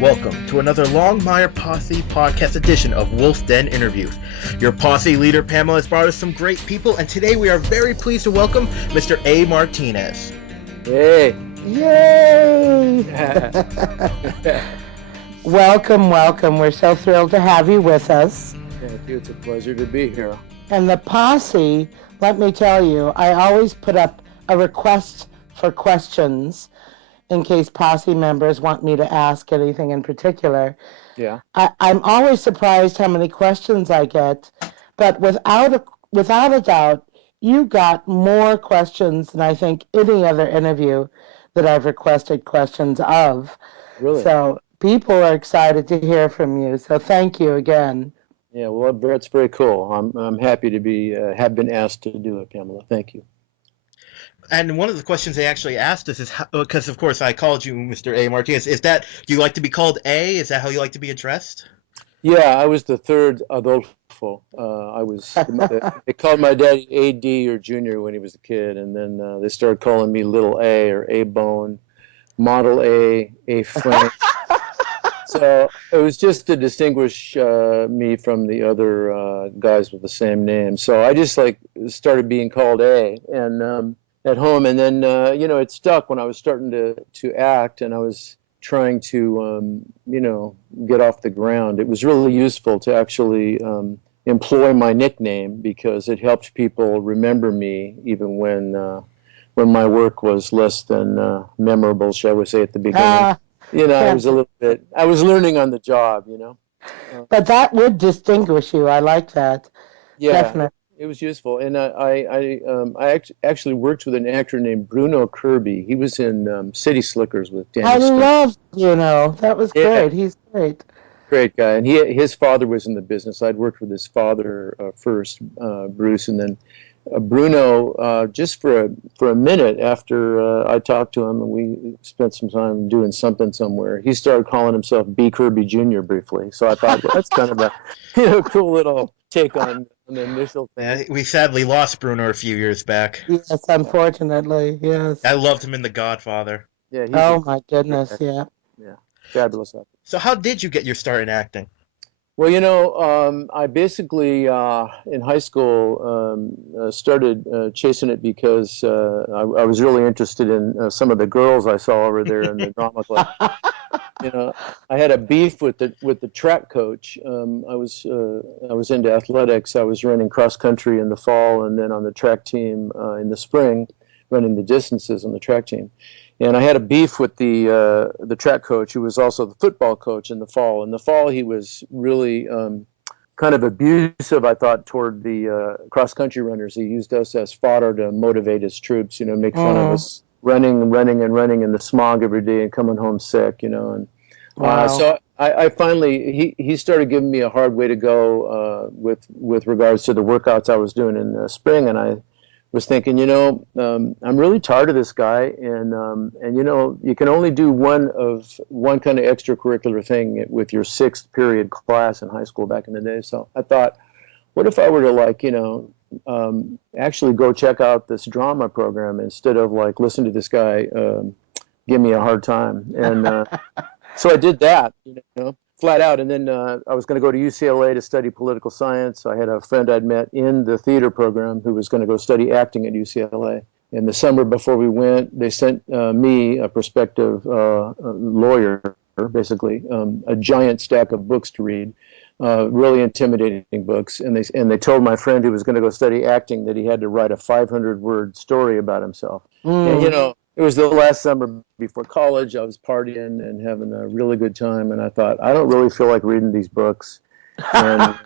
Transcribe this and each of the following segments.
Welcome to another Longmire Posse podcast edition of Wolf's Den Interviews. Your posse leader, Pamela, has brought us some great people, and today we are very pleased to welcome Mr. A. Martinez. Hey. Yay! Welcome, welcome. We're so thrilled to have you with us. Thank you. It's a pleasure to be here. And the posse, let me tell you, I always put up a request for questions in case posse members want me to ask anything in particular. Yeah. I'm always surprised how many questions I get, but without a doubt, you got more questions than I think any other interview that I've requested questions of. Really? So people are excited to hear from you. So thank you again. Yeah. Well, that's very cool. I'm happy to be have been asked to do it, Pamela. Thank you. And one of the questions they actually asked us is, because of course I called you Mr. A. Martinez, do you like to be called A? Is that how you like to be addressed? Yeah, I was the third Adolfo. They called my daddy AD or Junior when he was a kid, and then they started calling me Little A or A Bone, Model A Frank. So it was just to distinguish me from the other guys with the same name. So I just started being called A and at home, and then it stuck when I was starting to act, and I was trying to get off the ground. It was really useful to actually employ my nickname because it helped people remember me even when my work was less than memorable, shall we say, at the beginning. I was learning on the job. But that would distinguish you. I like that. Yeah, Definitely. it was useful. And I actually worked with an actor named Bruno Kirby. He was in City Slickers with Danny I Stone. love That was Yeah, great. He's great. great guy. And his father was in the business. I'd worked with his father first, Bruce, and then Bruno, just for a minute after I talked to him and we spent some time doing something somewhere, he started calling himself B. Kirby Jr. briefly. So I thought, well, that's kind of a cool little take on the initial thing. Yeah, we sadly lost Bruno a few years back. Yes, unfortunately, yes. I loved him in The Godfather. Yeah, he's a Oh my great goodness, actor. yeah. Yeah, fabulous actor. So how did you get your start in acting? Well, I basically in high school started chasing it because I was really interested in some of the girls I saw over there in the drama club. I had a beef with the track coach. I was into athletics. I was running cross country in the fall, and then on the track team in the spring, running the distances on the track team. And I had a beef with the track coach, who was also the football coach in the fall. In the fall, he was really kind of abusive, I thought, toward the cross country runners. He used us as fodder to motivate his troops. Make fun of us running and running and running in the smog every day and coming home sick. And Wow. so I finally he started giving me a hard way to go with regards to the workouts I was doing in the spring, and I was thinking, I'm really tired of this guy, and you can only do one kind of extracurricular thing with your sixth period class in high school back in the day. So I thought, what if I were to actually go check out this drama program instead of listen to this guy give me a hard time, and so I did that, flat out. And then I was going to go to UCLA to study political science. I had a friend I'd met in the theater program who was going to go study acting at UCLA. In the summer before we went, they sent me, a prospective lawyer, basically, a giant stack of books to read, really intimidating books. And they told my friend who was going to go study acting that he had to write a 500-word story about himself. And, it was the last summer before college. I was partying and having a really good time, and I thought, I don't really feel like reading these books. And,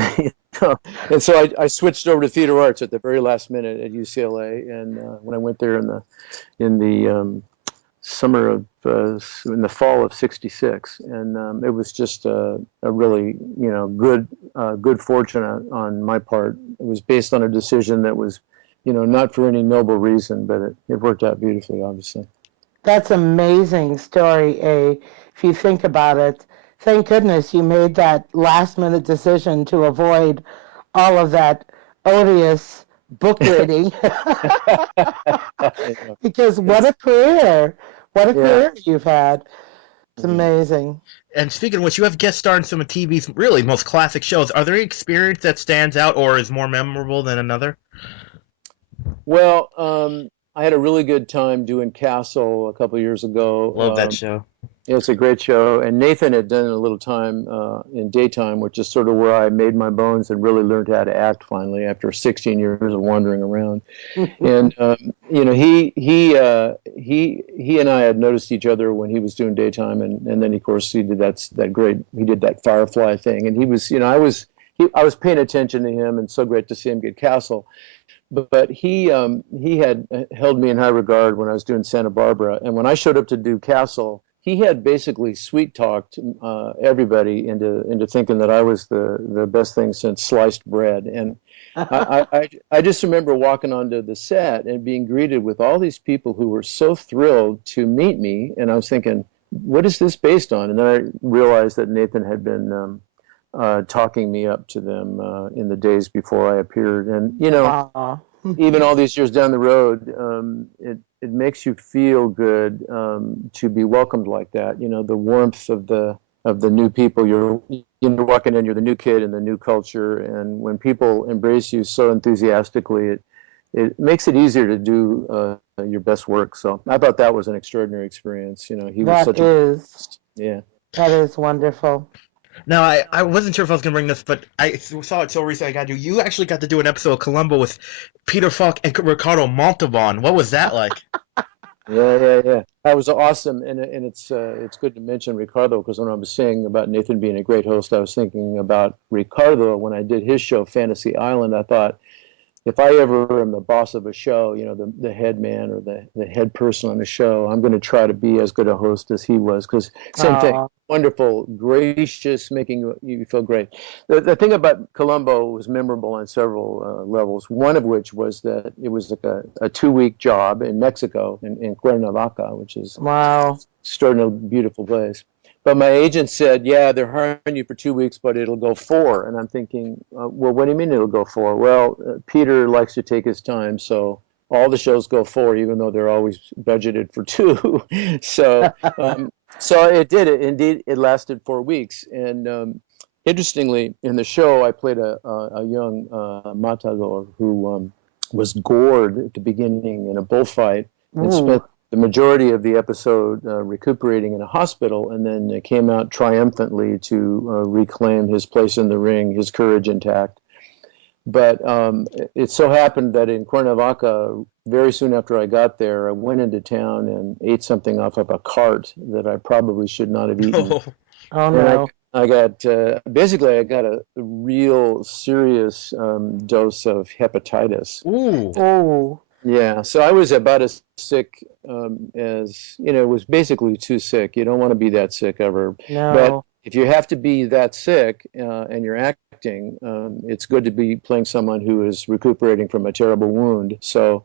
and so I switched over to theater arts at the very last minute at UCLA. And when I went there in the summer of in the fall of '66, and it was just a really good fortune on my part. It was based on a decision that was not for any noble reason, but it worked out beautifully, obviously. That's an amazing story, A. If you think about it, thank goodness you made that last minute decision to avoid all of that odious book reading. Because what a career. What a Yeah. career you've had. It's amazing. And speaking of which, you have guest starred in some of TV's really most classic shows. Are there any experience that stands out or is more memorable than another? Well, I had a really good time doing Castle a couple of years Love ago. that show. It's a great show, and Nathan had done a little time in daytime, which is sort of where I made my bones and really learned how to act finally after 16 years of wandering around. And you know, he and I had noticed each other when he was doing daytime, and then of course he did he did that Firefly thing, and he was, you know, I was paying attention to him, and so great to see him get Castle. But he had held me in high regard when I was doing Santa Barbara, and when I showed up to do Castle, he had basically sweet talked everybody into thinking that I was the best thing since sliced bread. And I just remember walking onto the set and being greeted with all these people who were so thrilled to meet me, and I was thinking, what is this based on? And then I realized that Nathan had been talking me up to them in the days before I appeared. And, you know, even all these years down the road, it makes you feel good to be welcomed like that. You know, the warmth of the new people. You're walking in, you're the new kid in the new culture, and when people embrace you so enthusiastically, it makes it easier to do your best work. So I thought that was an extraordinary experience. You know, he was such a yeah. That is wonderful. Now, I wasn't sure if I was going to bring this, but I saw it so recently I got to. You actually got to do an episode of Columbo with Peter Falk and Ricardo Montalban. What was that like? Yeah. That was awesome, and it's good to mention Ricardo, because when I was saying about Nathan being a great host, I was thinking about Ricardo when I did his show Fantasy Island. I thought, if I ever am the boss of a show, you know, the head man or the head person on the show, I'm going to try to be as good a host as he was, because same thing, wonderful, gracious, making you feel great. The thing about Columbo was memorable on several levels, one of which was that it was like a 2-week job in Mexico, in Cuernavaca, which is extraordinarily beautiful place. But my agent said, yeah, they're hiring you for 2 weeks, but it'll go 4. And I'm thinking, well, what do you mean it'll go 4? Well, Peter likes to take his time, so all the shows go 4, even though they're always budgeted for 2. So it did. Indeed, it lasted 4 weeks. And interestingly, in the show, I played a young matador who was gored at the beginning in a bullfight and spent the majority of the episode recuperating in a hospital, and then came out triumphantly to reclaim his place in the ring, his courage intact. But it so happened that in Cuernavaca, very soon after I got there, I went into town and ate something off of a cart that I probably should not have eaten. Oh no. I got basically I got a real serious dose of hepatitis. Ooh. Yeah, so I was about as sick as, you know, it was basically too sick. You don't want to be that sick ever. No. But if you have to be that sick and you're acting, it's good to be playing someone who is recuperating from a terrible wound. So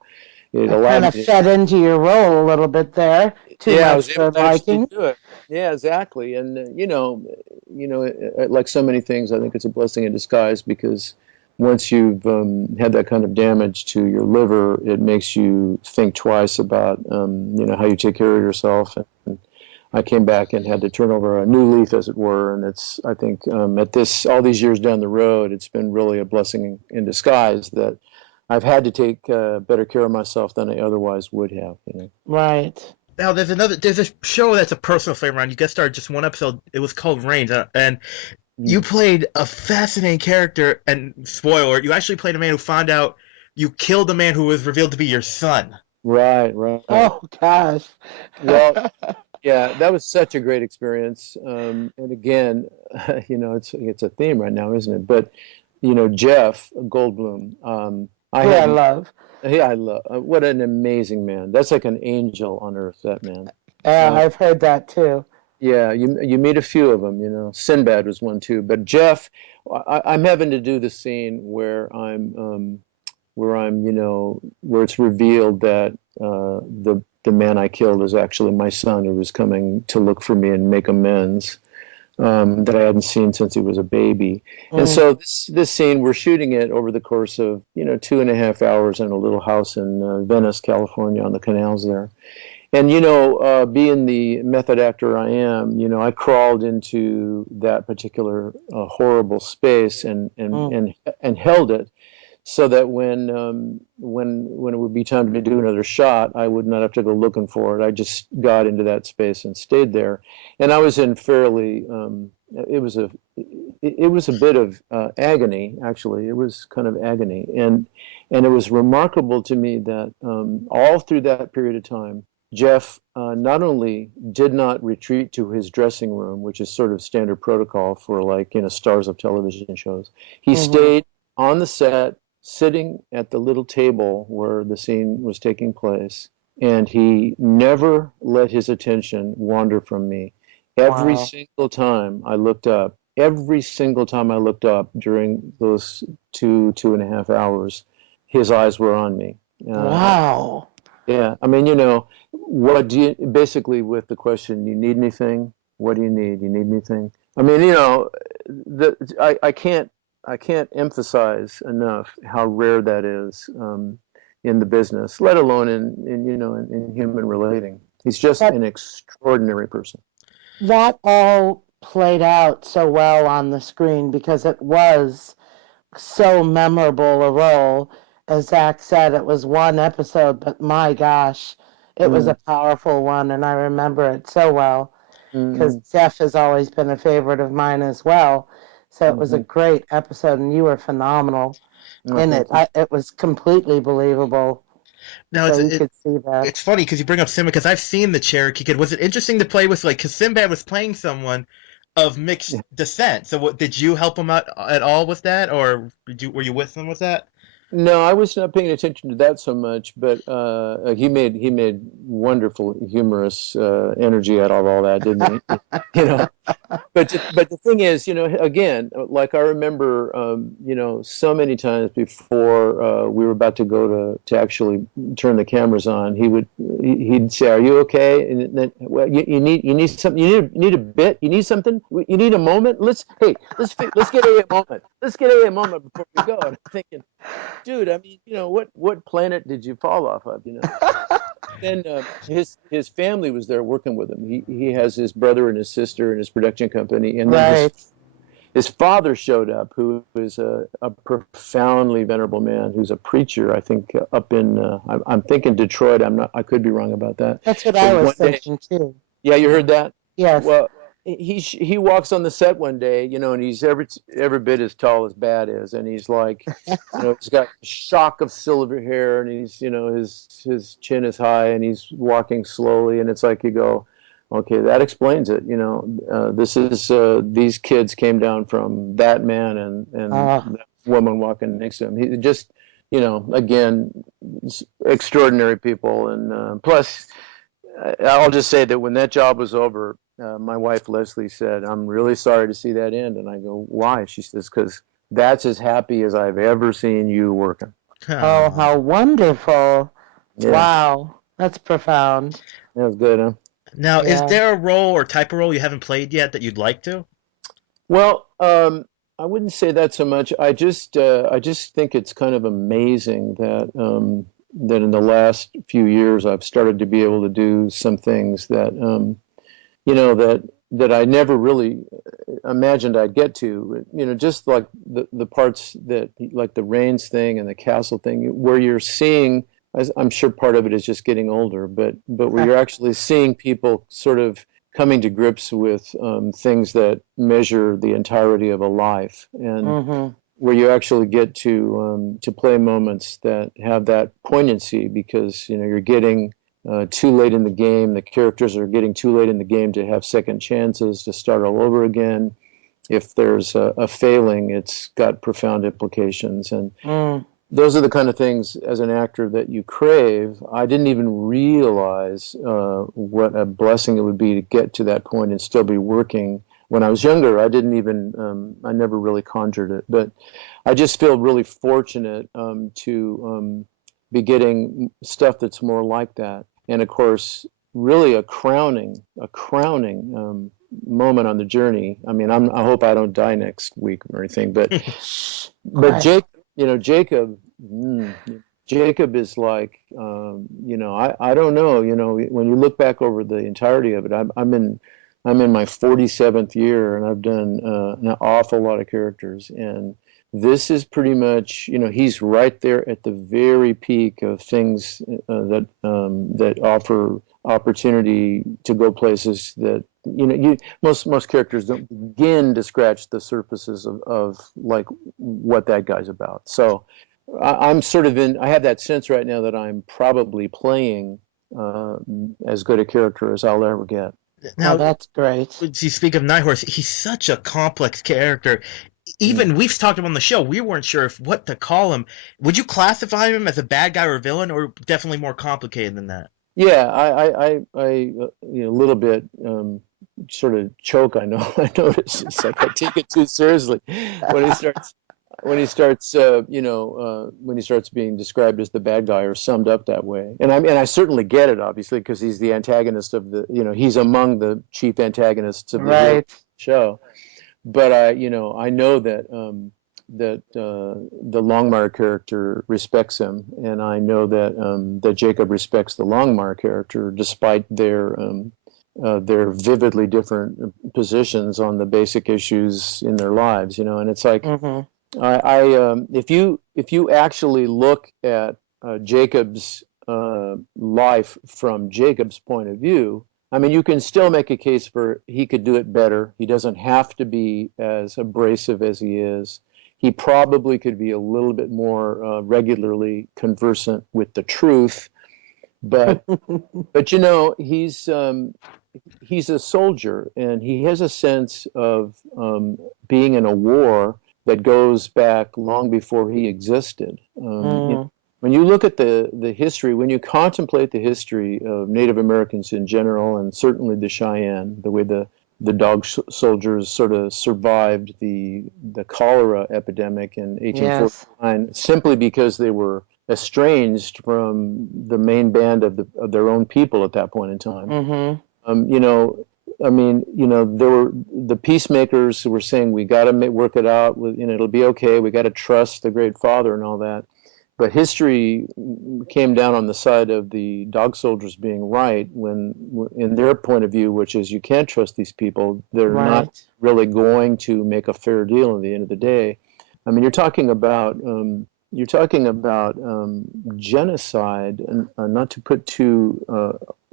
it allowed kind of me fed into your role a little bit there. Too I much was for able to actually liking. do it. Yeah, exactly. And like so many things, I think it's a blessing in disguise, because once you've had that kind of damage to your liver, it makes you think twice about how you take care of yourself. And I came back and had to turn over a new leaf, as it were. And it's, I think, all these years down the road, it's been really a blessing in disguise that I've had to take better care of myself than I otherwise would have. You know? Right. Now, there's a show that's a personal favorite on. You guest starred just one episode. It was called Reigns, and you played a fascinating character. And spoiler, you actually played a man who found out you killed a man who was revealed to be your son. Right. Oh gosh. Well, yeah, that was such a great experience. And again, it's a theme right now, isn't it? But Jeff Goldblum, I love. Yeah, I love. What an amazing man. That's like an angel on earth, that man. I've heard that too. Yeah, you meet a few of them. Sinbad was one too. But Jeff, I'm having to do the scene where where it's revealed that the man I killed is actually my son, who was coming to look for me and make amends, that I hadn't seen since he was a baby. And so this scene, we're shooting it over the course of 2.5 hours in a little house in Venice, California, on the canals there. And being the method actor I am, I crawled into that particular horrible space Mm. and held it, so that when it would be time to do another shot, I would not have to go looking for it. I just got into that space and stayed there, and I was in fairly. It was a it was a bit of agony, actually. It was kind of agony, and it was remarkable to me that all through that period of time, Jeff not only did not retreat to his dressing room, which is sort of standard protocol for, like, stars of television shows. He Hmm. stayed on the set, sitting at the little table where the scene was taking place, and he never let his attention wander from me. Every Wow. single time I looked up, every single time I looked up during those 2.5 hours, his eyes were on me. Uh, Wow. yeah, I mean, what do you basically, with the question, you need anything? What do you need? You need anything? I mean, I can't emphasize enough how rare that is in the business, let alone in human relating. He's just But an extraordinary person. that all played out so well on the screen because it was so memorable a role. As Zach said, it was one episode, but my gosh, it was Mm, a powerful one, and I remember it so well because mm, Jeff has always been a favorite of mine as well. So it was a mm, great episode, and you were phenomenal oh, in it. thank you. It was completely believable, Now so it's you it, could see that. it's funny because you bring up Simba because I've seen the Cherokee Kid. Was it interesting to play with, like, because Sinbad was playing someone of mixed descent? So what did you help him out at all with that, or were you with him with that? No, I was not paying attention to that so much, but he made wonderful humorous energy out of all that, didn't he? You know, but the thing is, again, like I remember, so many times before we were about to go to actually turn the cameras on, he'd say, "Are you okay?" And then, well, you need something. You need a bit. You need something. You need a moment. Let's get a moment. Let's get a moment before we go. And I'm thinking, dude, I mean, what planet did you fall off of? Then his family was there working with him. He has his brother and his sister and his production company, and then his Right. his father showed up, who is a profoundly venerable man, who's a preacher, I think, up in I'm thinking Detroit. I could be wrong about that. That's what But I was one day, thinking too. yeah, you heard that? Yes. Well, he walks on the set one day, and he's every bit as tall as Bad is, and he's like, he's got a shock of silver hair, and his chin is high, and he's walking slowly, and it's like you go, okay, that explains it. This is these kids came down from that man and Uh, that woman walking next to him. He just, again, extraordinary people, and plus. I'll just say that when that job was over, my wife Leslie said, "I'm really sorry to see that end." And I go, "Why?" She says, "Because that's as happy as I've ever seen you working." oh, Oh. how wonderful. Yeah, Wow. That's profound. that was good, huh? Now, is Yeah. there a role or type of role you haven't played yet that you'd like to? Well, I wouldn't say that so much. I just think it's kind of amazing that in the last few years I've started to be able to do some things that that I never really imagined I'd get to. Just like the parts that, like the Rains thing and the Castle thing, where you're seeing, as I'm sure part of it is just getting older, but where you're actually seeing people sort of coming to grips with things that measure the entirety of a life, and Hmm. where you actually get to play moments that have that poignancy, because you're getting too late in the game. The characters are getting too late in the game to have second chances to start all over again. If there's a failing, it's got profound implications, and Mm. those are the kind of things as an actor that you crave. I didn't even realize what a blessing it would be to get to that point and still be working. When I was younger, I never really conjured it, but I just feel really fortunate to be getting stuff that's more like that. And of course, really a crowning moment on the journey. I mean, I hope I don't die next week or anything, but Shh. but Quiet. Jacob, mm, Jacob is like, I don't know, when you look back over the entirety of it, I'm in my 47th year, and I've done an awful lot of characters, and this is pretty much, he's right there at the very peak of things that offer opportunity to go places that, most characters don't begin to scratch the surfaces of like what that guy's about. So I'm sort of I have that sense right now that I'm probably playing uh, as good a character as I'll ever get. Oh, Now, that's great. you speak of Nighthorse, he's such a complex character. Mm. Even we've talked about on the show, we weren't sure if what to call him. Would you classify him as a bad guy or a villain, or definitely more complicated than that? Yeah, a little bit sort of choke. I know. I notice it's like I take it too seriously when he starts when he starts being described as the bad guy or summed up that way. And I certainly get it, obviously, because he's the antagonist of he's among the chief antagonists of the hero Right. show. But I know that the Longmire character respects him, and I know that Jacob respects the Longmire character, despite their vividly different positions on the basic issues in their lives. And it's like Hmm. if you actually look at Jacob's life from Jacob's point of view, I mean, you can still make a case for he could do it better. He doesn't have to be as abrasive as he is. He probably could be a little bit more regularly conversant with the truth, but he's a soldier, and he has a sense of being in a war that goes back long before he existed. Mm. When you look at the history, when you contemplate the history of Native Americans in general, and certainly the Cheyenne, the way the dog soldiers sort of survived the cholera epidemic in Yes. 1849, simply because they were estranged from the main band of their own people at that point in time. Hmm. Um, you know, I mean, there were the peacemakers who were saying we got to work it out with, it'll be okay. We got to trust the Great Father and all that. But history came down on the side of the dog soldiers being right when, in their point of view, which is you can't trust these people. They're not Right. really going to make a fair deal at the end of the day. I mean, you're talking about genocide, and not to put too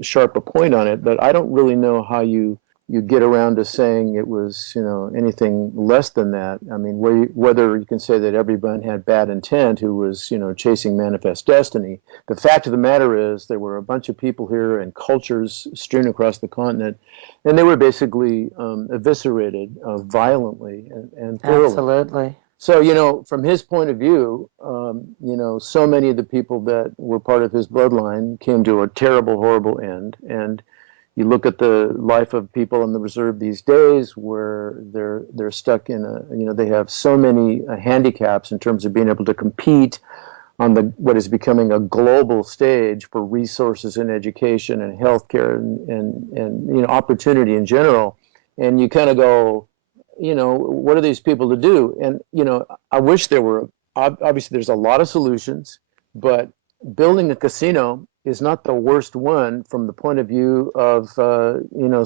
sharp a point on it, but I don't really know how you get around to saying it was, anything less than that. I mean, whether you can say that everyone had bad intent who was, chasing manifest destiny. The fact of the matter is there were a bunch of people here and cultures strewn across the continent, and they were basically eviscerated violently and thoroughly. Absolutely. So, from his point of view, so many of the people that were part of his bloodline came to a terrible, horrible end. And you look at the life of people in the reserve these days, where they're stuck in they have so many handicaps in terms of being able to compete on what is becoming a global stage for resources in education and healthcare and opportunity in general. And you kind of go, what are these people to do? And, I wish there were, obviously, there's a lot of solutions, but building a casino is not the worst one from the point of view of,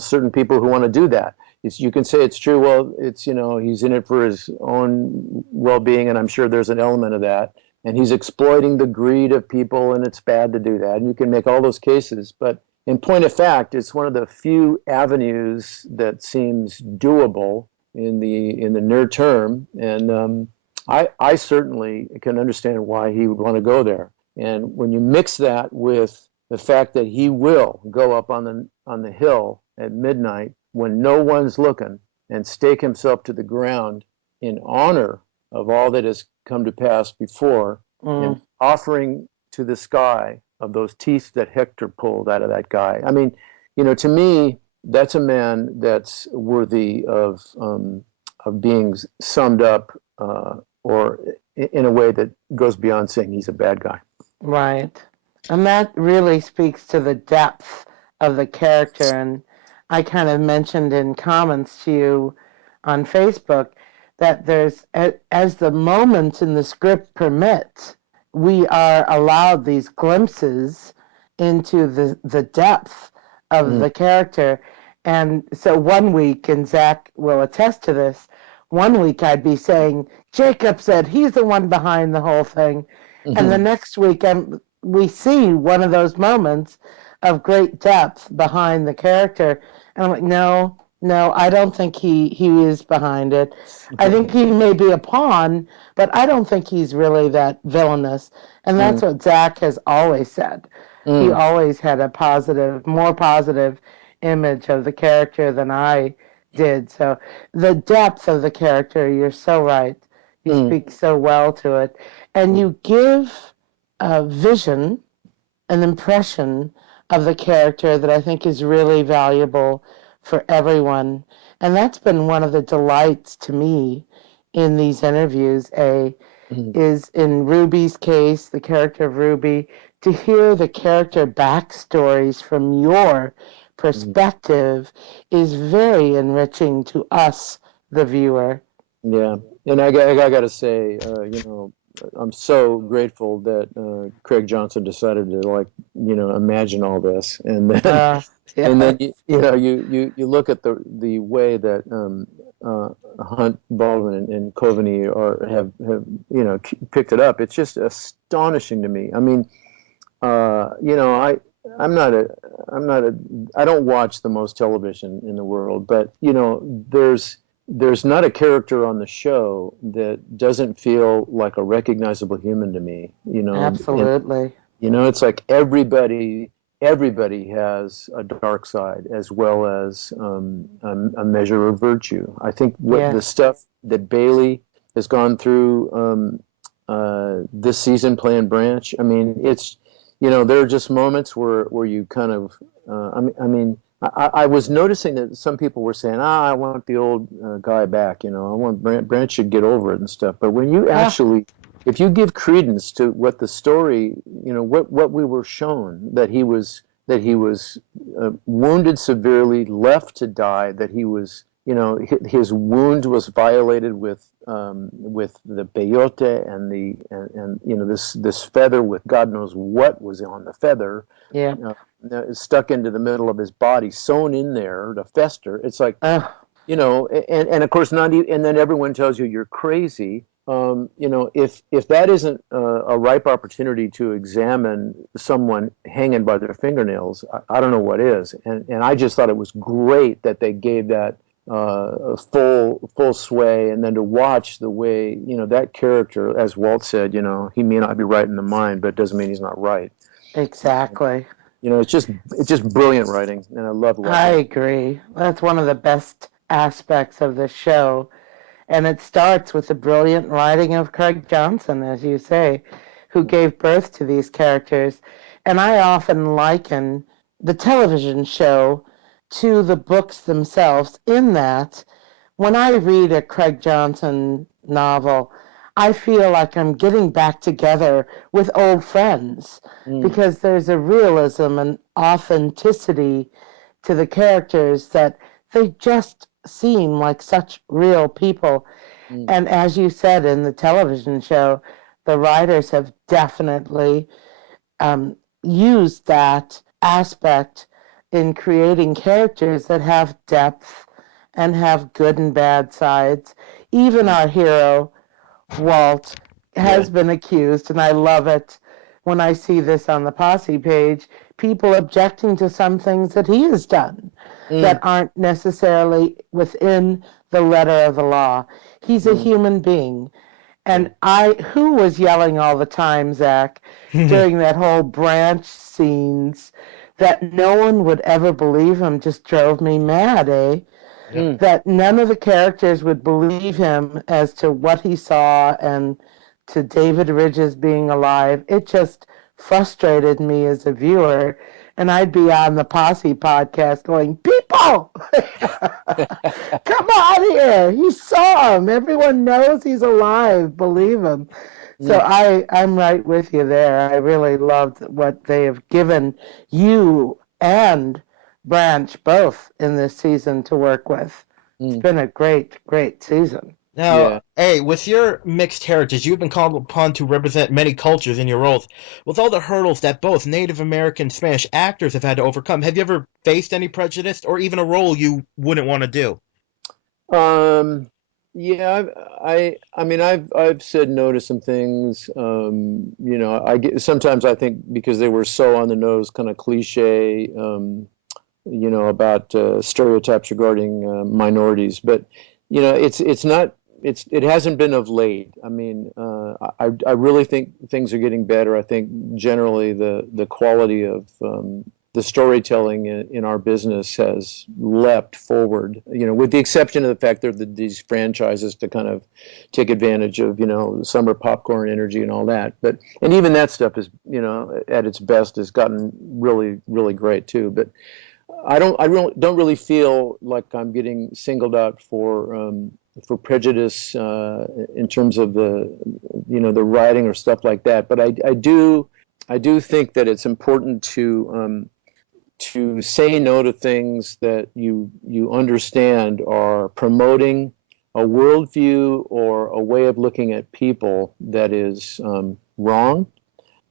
certain people who want to do that. You can say it's true. Well, it's, he's in it for his own well-being, and I'm sure there's an element of that. And he's exploiting the greed of people, and it's bad to do that. And you can make all those cases. But in point of fact, it's one of the few avenues that seems doable in the near term, and I certainly can understand why he would want to go there. And when you mix that with the fact that he will go up on the hill at midnight when no one's looking and stake himself to the ground in honor of all that has come to pass before, and Mm. offering to the sky of those teeth that Hector pulled out of that guy. I mean, to me, that's a man that's worthy of being summed up, or in a way that goes beyond saying he's a bad guy. Right. And that really speaks to the depth of the character. And I kind of mentioned in comments to you on Facebook that as the moments in the script permit, we are allowed these glimpses into the depth of Mm, the character. And so one week, and Zach will attest to this, one week I'd be saying, Jacob said he's the one behind the whole thing. And the mhm, next week, we see one of those moments of great depth behind the character. And I'm like, no, no, I don't think he is behind it. I think he may be a pawn, but I don't think he's really that villainous. And mm, that's what Zach has always said. He mm, always had a positive, more positive image of the character than I did. So the depth of the character, you're so right. You mm, speak so well to it. And you give a vision, an impression of the character that I think is really valuable for everyone. And that's been one of the delights to me in these interviews, mm, is in Ruby's case, the character of Ruby, to hear the character backstories from your mm. perspective is very enriching to us, the viewer. Yeah, and I got to say, I'm so grateful that Craig Johnson decided to imagine all this, and then Uh, and yeah, then you look at the way that Hunt, Baldwin, and Coveney have picked it up. It's just astonishing to me. I mean, I'm not a I'm not a I don't watch the most television in the world, but there's not a character on the show that doesn't feel like a recognizable human to me. And absolutely. it's like everybody has a dark side as well as a measure of virtue. I think what the Yes. stuff that Bailey has gone through this season playing Branch, I mean, there are just moments where you kind of, I was noticing that some people were saying, I want the old guy back, I want Branch should get over it and stuff. But when you Ah, actually, if you give credence to what the story, what we were shown, that he was wounded severely, left to die, that he was, his wound was violated with the peyote and this feather with God knows what was on the feather, yeah. uh, stuck into the middle of his body, sewn in there to fester. It's like, Ah, and of course not even, and then everyone tells you you're crazy. If that isn't a ripe opportunity to examine someone hanging by their fingernails, I don't know what is. And I just thought it was great that they gave that full sway, and then to watch the way that character, as Walt said, he may not be right in the mind, but it doesn't mean he's not right. exactly. It's just brilliant writing, and I love I watching it. agree. That's one of the best aspects of the show. And it starts with the brilliant writing of Craig Johnson, as you say, who gave birth to these characters. And I often liken the television show to the books themselves, in that when I read a Craig Johnson novel, I feel like I'm getting back together with old friends, Mm, because there's a realism and authenticity to the characters that they just seem like such real people. mm, And as you said, in the television show, the writers have definitely used that aspect in creating characters that have depth and have good and bad sides. Even mm. our hero, Walt, Yeah. has been accused, and I love it when I see this on the Posse page, people objecting to some things that he has done that Mm, aren't necessarily within the letter of the law. He's a mm, human being. yeah. And who was yelling all the time, Zach, during that whole Branch scenes, that no one would ever believe him, just drove me mad, eh? Yep. Mm, That none of the characters would believe him as to what he saw and to David Ridges being alive. It just frustrated me as a viewer. And I'd be on the Posse podcast going, people, come on here. You saw him. Everyone knows he's alive. Believe him. So mm, I'm right with you there. I really loved what they have given you and Branch both in this season to work with. It's mm. been a great, great season. Now, Yeah. hey, with your mixed heritage, you've been called upon to represent many cultures in your roles. With all the hurdles that both Native American and Spanish actors have had to overcome, have you ever faced any prejudice or even a role you wouldn't want to do? Um, yeah, I mean, I've said no to some things. You know, I get sometimes I think because they were so on the nose, kind of cliche. You know, about stereotypes regarding minorities, but you know, it's not. It hasn't been of late. I mean, I really think things are getting better. I think generally the quality of the storytelling in our business has leapt forward. You know, with the exception of the fact that these franchises to kind of take advantage of, you know, summer popcorn energy and all that. But and even that stuff is, you know, at its best has gotten really great too. But I don't really feel like I'm getting singled out for prejudice in terms of the, you know, the writing or stuff like that. But I do think that it's important to say no to things that you understand are promoting a worldview or a way of looking at people that is wrong,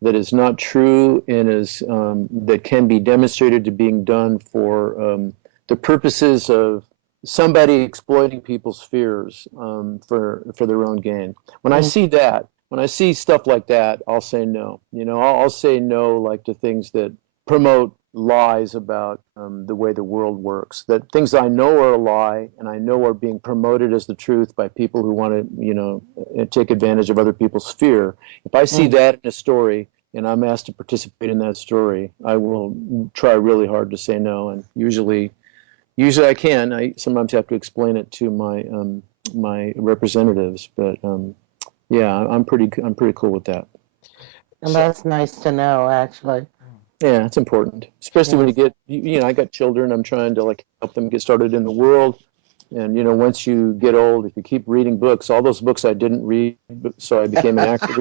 that is not true, and is that can be demonstrated to being done for the purposes of somebody exploiting people's fears for their own gain. When I Mm. see that, when I see stuff like that, I'll say no. You know, I'll say no, like to things that promote lies about the way the world works. That things I know are a lie and I know are being promoted as the truth by people who want to, you know, take advantage of other people's fear. If I see Mm. that in a story and I'm asked to participate in that story, I will try really hard to say no. And usually I can. I sometimes have to explain it to my representatives, but yeah, I'm pretty cool with that. And that's nice to know, actually. Yeah, it's important, especially when Yeah. you get, you know, I got children. I'm trying to like help them get started in the world. And you know, once you get old, if you keep reading books, all those books I didn't read, so I became an actor.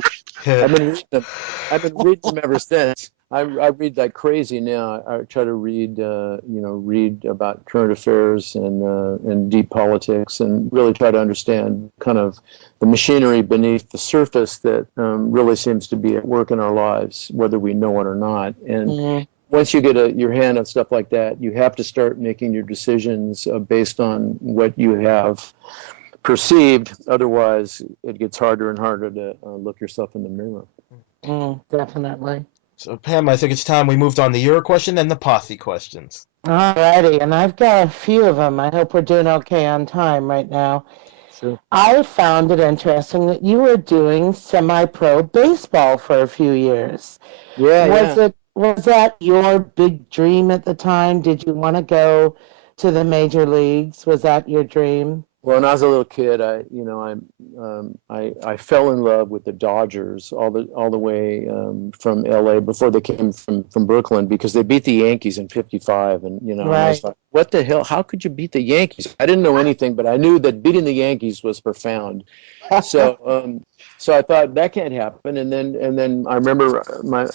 I've been reading them. I've been reading them ever since. I read like crazy now. I try to read, read about current affairs and deep politics, and really try to understand kind of the machinery beneath the surface that really seems to be at work in our lives, whether we know it or not. And Mm. once you get your hand on stuff like that, you have to start making your decisions based on what you have perceived. Otherwise, it gets harder and harder to look yourself in the mirror. Mm. Definitely. So, Pam, I think it's time we moved on to your question and the posse questions. Alrighty, and I've got a few of them. I hope we're doing okay on time right now. Sure. I found it interesting that you were doing semi-pro baseball for a few years. Yeah, yeah. Was that your big dream at the time? Did you want to go to the major leagues? Was that your dream? Well, when I was a little kid, I fell in love with the Dodgers all the way from L.A. before they came from Brooklyn because they beat the Yankees in '55, and you know, and I was Right. like, what the hell? How could you beat the Yankees? I didn't know anything, but I knew that beating the Yankees was profound. So, so I thought that can't happen. And then I remember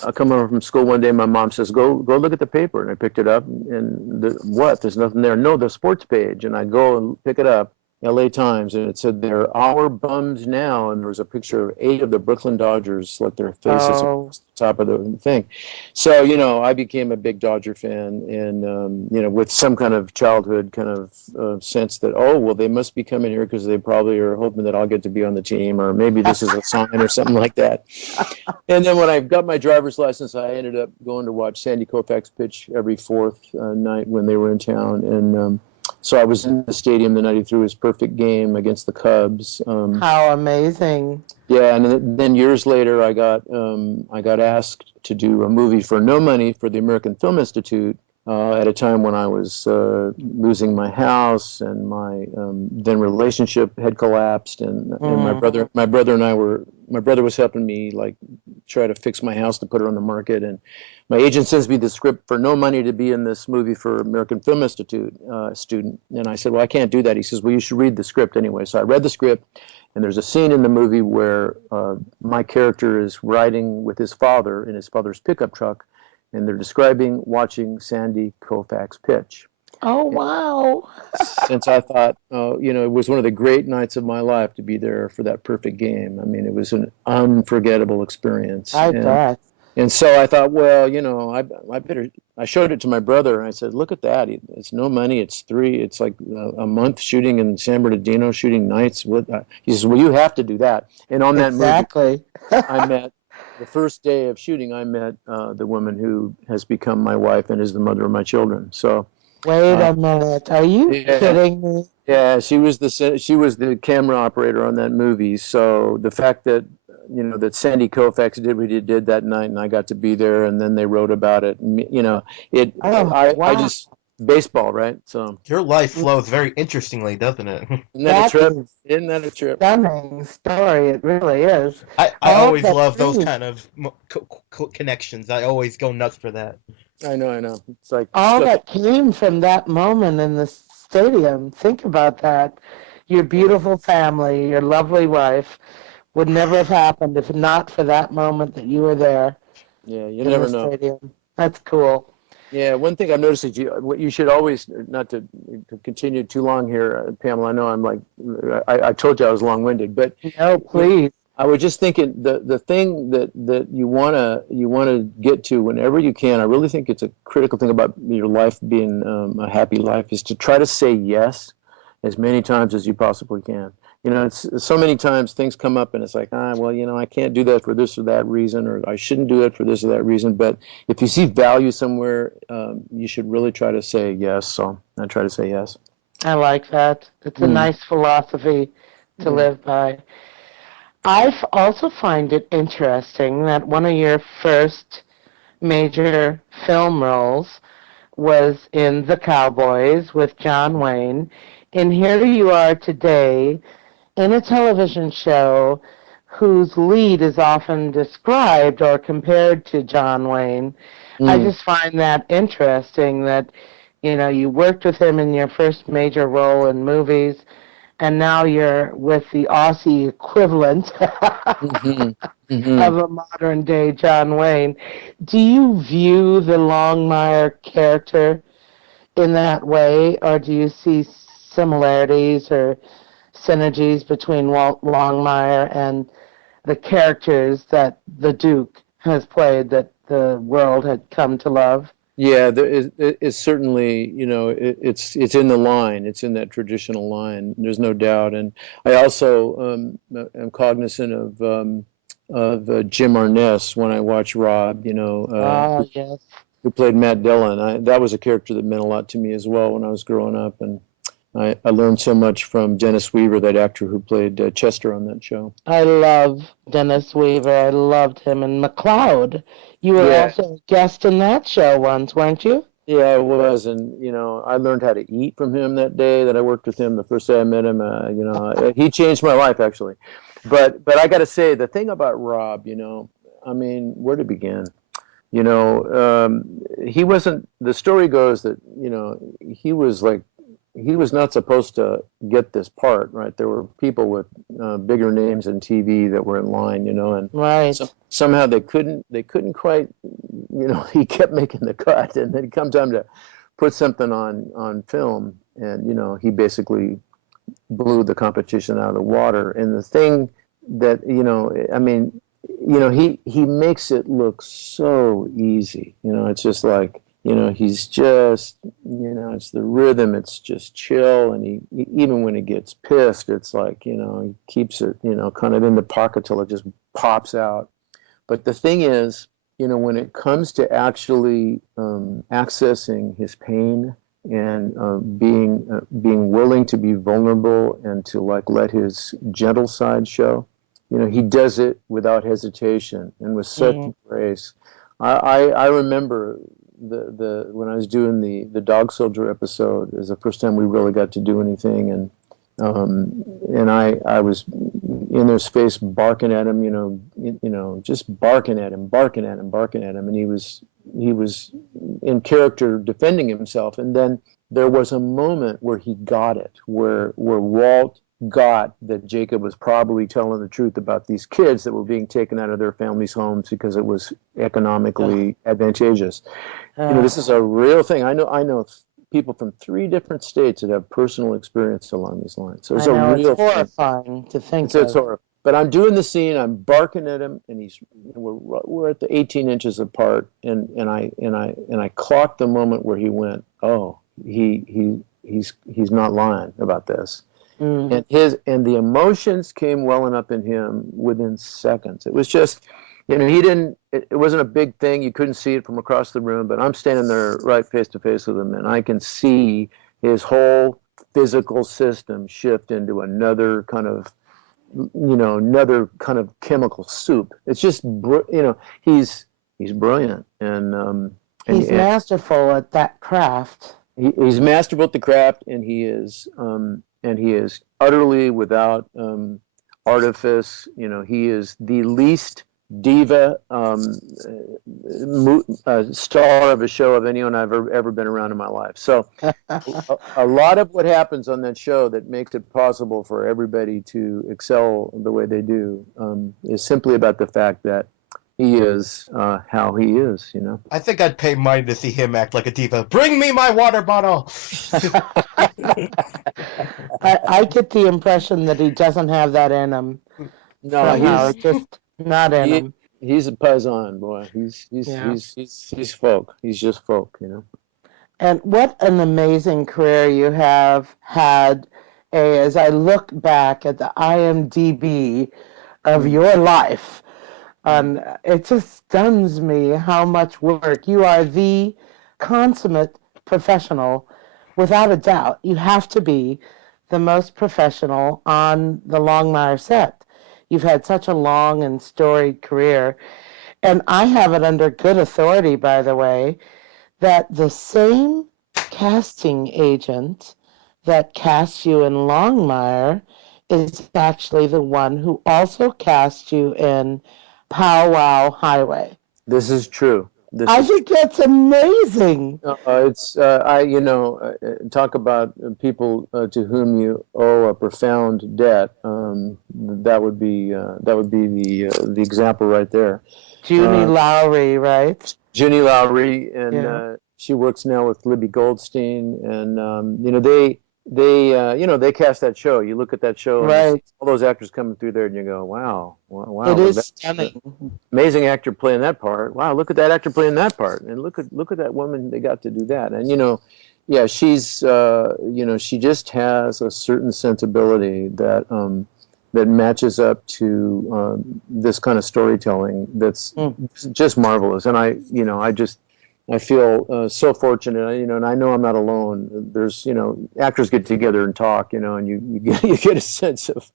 I come home from school one day. My mom says, "Go look at the paper," and I picked it up. And what? There's nothing there. No, the sports page. And I go and pick it up. LA Times, and it said they're our bums now, and there was a picture of 8 of the Brooklyn Dodgers, like their faces Oh, across the top of the thing. So, you know, I became a big Dodger fan, and you know, with some kind of childhood kind of sense that, oh, well, they must be coming here because they probably are hoping that I'll get to be on the team, or maybe this is a sign or something like that. And then when I got my driver's license, I ended up going to watch Sandy Koufax pitch every fourth night when they were in town, and so I was in the stadium the night he threw his perfect game against the Cubs. how amazing. Yeah, and then years later, I got asked to do a movie for no money for the American Film Institute at a time when I was losing my house and my then relationship had collapsed, and my Mm. brother and I were my brother was helping me like try to fix my house to put it on the market, and my agent sends me the script for no money to be in this movie for American Film Institute student, and I said, well, I can't do that. He says, well, you should read the script anyway. So I read the script. And there's a scene in the movie where my character is riding with his father in his father's pickup truck, and they're describing watching Sandy Koufax pitch. Oh, wow. Since I thought, it was one of the great nights of my life to be there for that perfect game. I mean, it was an unforgettable experience. I bet. And so I thought, well, I better. I showed it to my brother, and I said, "Look at that! It's no money. It's like a month shooting in San Bernardino, shooting nights." He says, "Well, you have to do that." And on that movie, Exactly. I met the first day of shooting. I met the woman who has become my wife and is the mother of my children. So, Wait uh, a minute. Are you yeah, kidding me? yeah, she was the camera operator on that movie. So the fact that that Sandy Koufax did what he did that night, and I got to be there, and then they wrote about it. And, it. Oh, I wow. just baseball, right? So Your life flows very interestingly, doesn't it? isn't that a That trip? is Isn't that a trip? stunning story. It really is. I All always that love those came, kind of connections. I always go nuts for that. I know. It's like all stuff. that came from that moment in the stadium. Think about that. Your beautiful family, your lovely wife would never have happened if not for that moment that you were there Yeah, you in the never know. stadium. That's cool. Yeah, one thing I've noticed is what you should always, not to continue too long here, Pamela. I know I'm like, I told you I was long-winded, but No, please. I was just thinking the thing that you wanna get to whenever you can. I really think it's a critical thing about your life being a happy life is to try to say yes as many times as you possibly can. It's so many times things come up and it's like, well, I can't do that for this or that reason, or I shouldn't do it for this or that reason. But if you see value somewhere, you should really try to say yes. So I try to say yes. I like that. It's a Mm, nice philosophy to yeah. live by. Also find it interesting that one of your first major film roles was in The Cowboys with John Wayne. And here you are today in a television show whose lead is often described or compared to John Wayne. I Mm, just find that interesting that, you worked with him in your first major role in movies, and now you're with the Aussie equivalent hmm hmm of a modern day John Wayne. Do you view the Longmire character in that way, or do you see similarities or synergies between Walt Longmire and the characters that the Duke has played that the world had come to love? Yeah, it's certainly, it's in the line. It's in that traditional line. There's no doubt. And I also am cognizant of Jim Arness when I watch Rob, Ah, yes. who played Matt Dillon. That was a character that meant a lot to me as well when I was growing up. And I learned so much from Dennis Weaver, that actor who played Chester on that show. I love Dennis Weaver. I loved him. And McLeod, you were Yeah, also a guest in that show once, weren't you? yeah, it was, and I learned how to eat from him that day that I worked with him. The first day I met him, he changed my life actually. But I got to say, the thing about Rob, I mean, where to begin? He wasn't. The story goes that he was like he was not supposed to get this part, right? There were people with bigger names in TV that were in line, and Right. somehow they couldn't quite, he kept making the cut, and then it come time to put something on film, and he basically blew the competition out of the water. And the thing that I mean, he makes it look so easy. It's just like he's just it's the rhythm. It's just chill, and even when he gets pissed, it's like he keeps it kind of in the pocket till it just pops out. But the thing is, when it comes to actually accessing his pain and being willing to be vulnerable and to like let his gentle side show, he does it without hesitation and with such Mm. grace. I remember the when I was doing the dog soldier episode is the first time we really got to do anything, and I was in his face barking at him, just barking at him, and he was in character defending himself, and then there was a moment where he got it, where Walt got that Jacob was probably telling the truth about these kids that were being taken out of their families' homes because it was Ugh. economically advantageous. This Ugh. is a real thing. I know people from 3 different states that have personal experience along these lines. So it's I a know, it's real thing. horrifying to think It's of. horrible. But I'm doing the scene. I'm barking at him, and we're at the 18 inches apart, and I clocked the moment where he went, oh, he's not lying about this. Mm. And the emotions came welling up in him within seconds. It was just, he didn't. It wasn't a big thing. You couldn't see it from across the room, but I'm standing there right face to face with him, and I can see his whole physical system shift into another kind of chemical soup. It's just, he's brilliant, and He's masterful at that craft. he's masterful at the craft, and he is utterly without artifice. He is the least diva star of a show of anyone I've ever been around in my life. So a lot of what happens on that show that makes it possible for everybody to excel the way they do is simply about the fact that he is how he is. I think I'd pay money to see him act like a diva. Bring me my water bottle. I get the impression that he doesn't have that in him. No, somehow. It's just not in him. He's a paisan boy. He's folk. He's just folk. And what an amazing career you have had. As I look back at the IMDb of your life, it just stuns me how much work. You are the consummate professional, without a doubt. You have to be the most professional on the Longmire set. You've had such a long and storied career. And I have it under good authority, by the way, that the same casting agent that cast you in Longmire is actually the one who also cast you in Pow Wow Highway. This is true. I think that's amazing. Talk about people to whom you owe a profound debt. That would be the example right there. Junie Lowry, right? Junie Lowry, and she works now with Libby Goldstein, and they cast that show. You look at that show, and right. all those actors coming through there, and you go, wow. It is stunning. Amazing actor playing that part. Wow, look at that actor playing that part, and look at that woman they got to do that. And she's she just has a certain sensibility that matches up to this kind of storytelling that's just marvelous. And I feel so fortunate, and I know I'm not alone. There's, actors get together and talk, and you get a sense of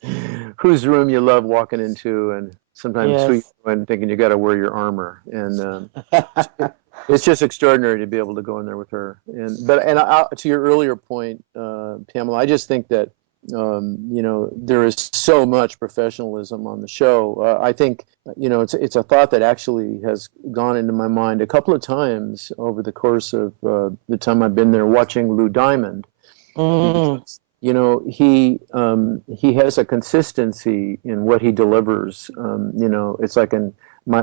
whose room you love walking into, and sometimes who you go in thinking you got to wear your armor. And it's just extraordinary to be able to go in there with her. To your earlier point, Pamela, I just think that there is so much professionalism on the show. I think, it's a thought that actually has gone into my mind a couple of times over the course of the time I've been there watching Lou Diamond. Because, he has a consistency in what he delivers. It's like my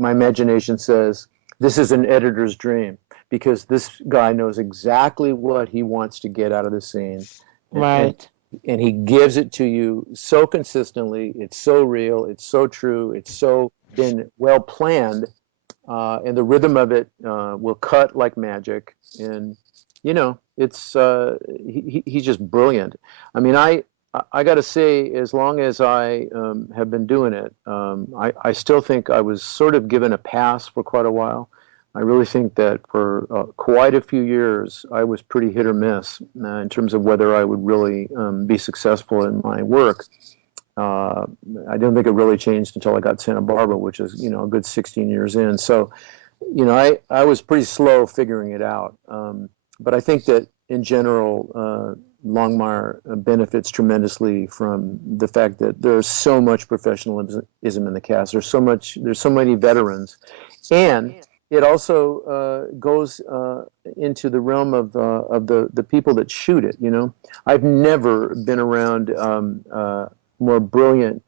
imagination says, this is an editor's dream, because this guy knows exactly what he wants to get out of the scene. Right. And he gives it to you so consistently. It's so real. It's so true. It's so been well planned. And the rhythm of it will cut like magic. And, it's he's just brilliant. I mean, I got to say, as long as I have been doing it, I still think I was sort of given a pass for quite a while. I really think that for quite a few years, I was pretty hit or miss in terms of whether I would really be successful in my work. I don't think it really changed until I got Santa Barbara, which is, a good 16 years in. So, I was pretty slow figuring it out. But I think that in general, Longmire benefits tremendously from the fact that there's so much professionalism in the cast. There's so many veterans, and it also goes into the realm of the people that shoot it. I've never been around more brilliant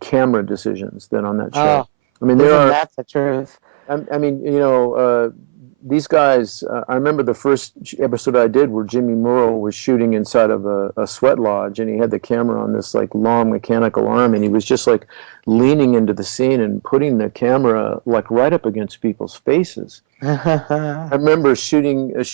camera decisions than on that show. I mean, that's the truth. I mean, these guys, I remember the first episode I did where Jimmy Murrow was shooting inside of a sweat lodge, and he had the camera on this like long mechanical arm, and he was just like leaning into the scene and putting the camera like right up against people's faces. I remember shooting the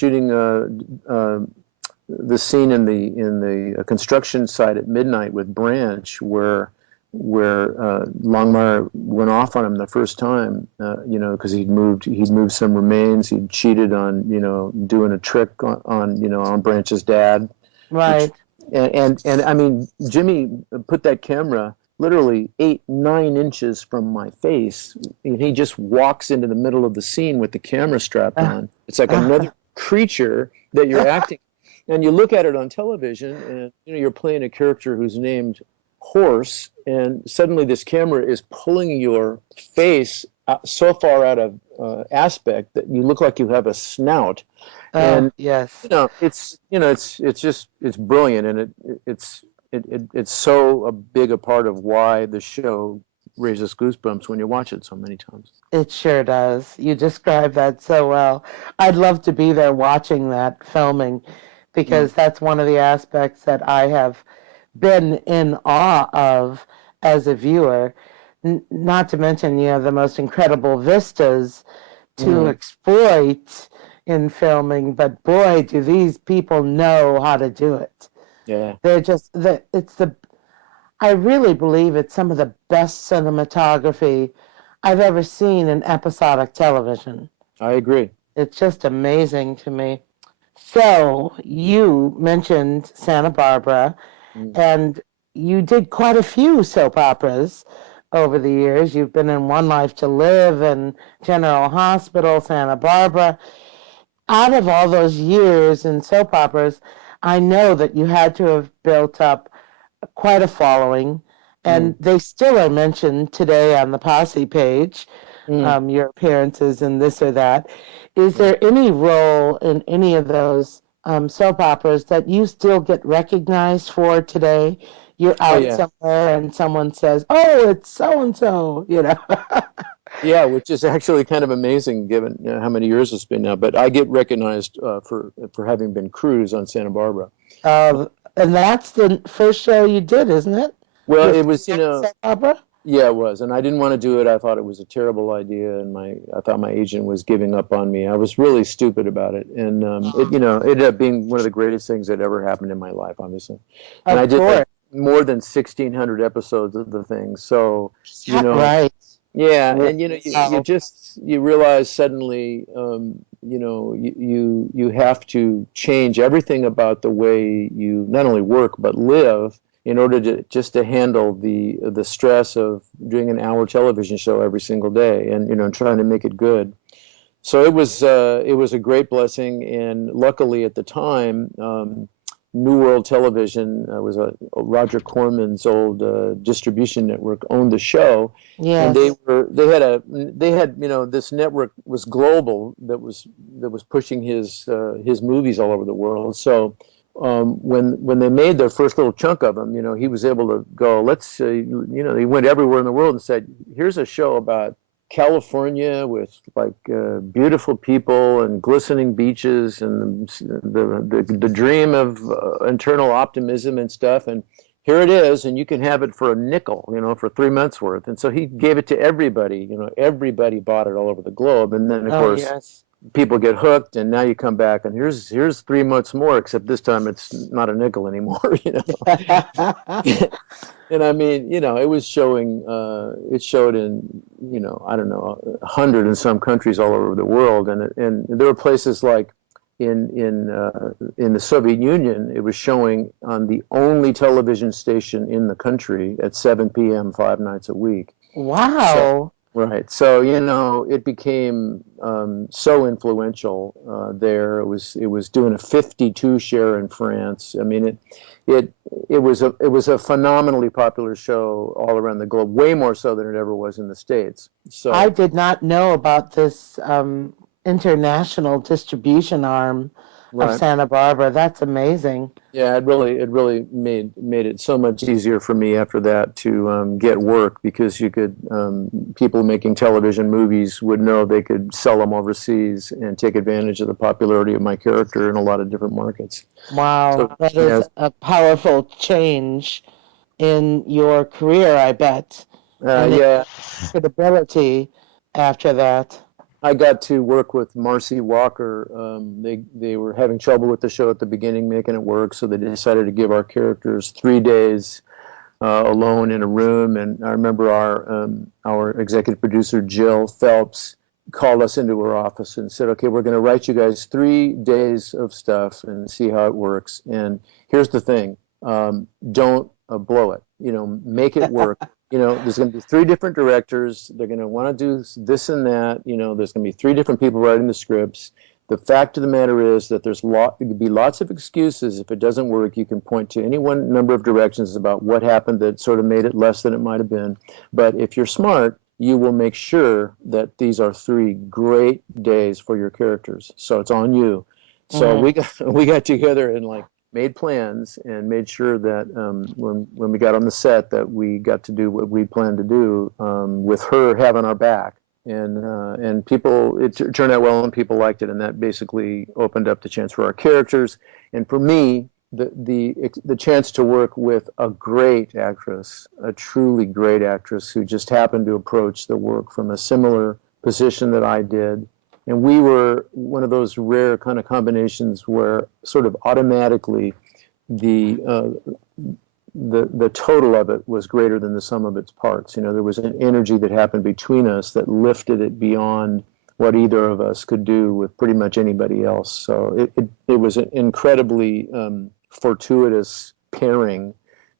scene in the construction site at midnight with Branch, where Longmire went off on him the first time, because he'd moved some remains. He'd cheated on, doing a trick on Branch's dad. Right. And I mean, Jimmy put that camera literally 8-9 inches from my face, and he just walks into the middle of the scene with the camera strapped on. It's like another creature that you're acting. And you look at it on television, and you're playing a character who's named Horse, and suddenly this camera is pulling your face so far out of aspect that you look like you have a snout. And yes, it's brilliant, and it's so a big a part of why the show raises goosebumps when you watch it so many times. it sure does. You described that so well. I'd love to be there watching that filming, because that's one of the aspects that I have been in awe of as a viewer. Not to mention, the most incredible vistas to exploit in filming, but boy, do these people know how to do it. Yeah. They're just, I really believe it's some of the best cinematography I've ever seen in episodic television. I agree. It's just amazing to me. So, you mentioned Santa Barbara, and you did quite a few soap operas over the years. You've been in One Life to Live and General Hospital, Santa Barbara. Out of all those years in soap operas, I know that you had to have built up quite a following, and they still are mentioned today on the Posse page, your appearances in this or that. Is there any role in any of those soap operas that you still get recognized for today? You're out somewhere and someone says, "Oh, it's so and so," Yeah, which is actually kind of amazing given how many years it's been now. But I get recognized for having been Cruz on Santa Barbara. And that's the first show you did, isn't it? Well, it was, Santa Barbara? Yeah, it was, and I didn't want to do it. I thought it was a terrible idea, and I thought my agent was giving up on me. I was really stupid about it, and it ended up being one of the greatest things that ever happened in my life, obviously. And I did like more than 1,600 episodes of the thing, so right. Yeah, and you realize suddenly, you have to change everything about the way you not only work but live in order to handle the stress of doing an hour television show every single day, and trying to make it good. So it was a great blessing, and luckily at the time, New World Television was Roger Corman's old distribution network, owned the show. Yes. And they had this network was global, that was pushing his movies all over the world. So when they made their first little chunk of them, he was able to go, let's he went everywhere in the world and said, here's a show about California with like beautiful people and glistening beaches and the dream of internal optimism and stuff, and here it is, and you can have it for a nickel, for 3 months worth. And so he gave it to everybody. Everybody bought it all over the globe, and then of course people get hooked, and now you come back and here's 3 months more, except this time it's not a nickel anymore. And I mean, it was showing. It showed in, I don't know, 100 and some countries all over the world, and there were places like in the Soviet Union. It was showing on the only television station in the country at 7 p.m. 5 nights a week. Wow. Right. So, it became so influential there. It was doing a 52 share in France. I mean, it was a phenomenally popular show all around the globe, way more so than it ever was in the States. So I did not know about this international distribution arm of Right. Santa Barbara. That's amazing. Yeah, it really made it so much easier for me after that to get work because you could people making television movies would know they could sell them overseas and take advantage of the popularity of my character in a lot of different markets. Wow, So that yeah, is a powerful change in your career, I bet. And then yeah, credibility after that. I got to work with Marcy Walker. They were having trouble with the show at the beginning, making it work, so they decided to give our characters 3 days alone in a room. And I remember our executive producer Jill Phelps called us into her office and said, "Okay, we're going to write you guys 3 days of stuff and see how it works. And here's the thing: don't blow it. Make it work." There's going to be 3 different directors. They're going to want to do this and that. There's going to be 3 different people writing the scripts. The fact of the matter is that there could be lots of excuses if it doesn't work. You can point to any one number of directions about what happened that sort of made it less than it might have been. But if you're smart, you will make sure that these are 3 great days for your characters. So it's on you. So Mhm. we got together and like made plans and made sure that when we got on the set that we got to do what we planned to do with her having our back and people it turned out well and people liked it and that basically opened up the chance for our characters and for me the chance to work with a great actress, a truly great actress who just happened to approach the work from a similar position that I did. And we were one of those rare kind of combinations where sort of automatically the uh, the total of it was greater than the sum of its parts. There was an energy that happened between us that lifted it beyond what either of us could do with pretty much anybody else. So it was an incredibly fortuitous pairing,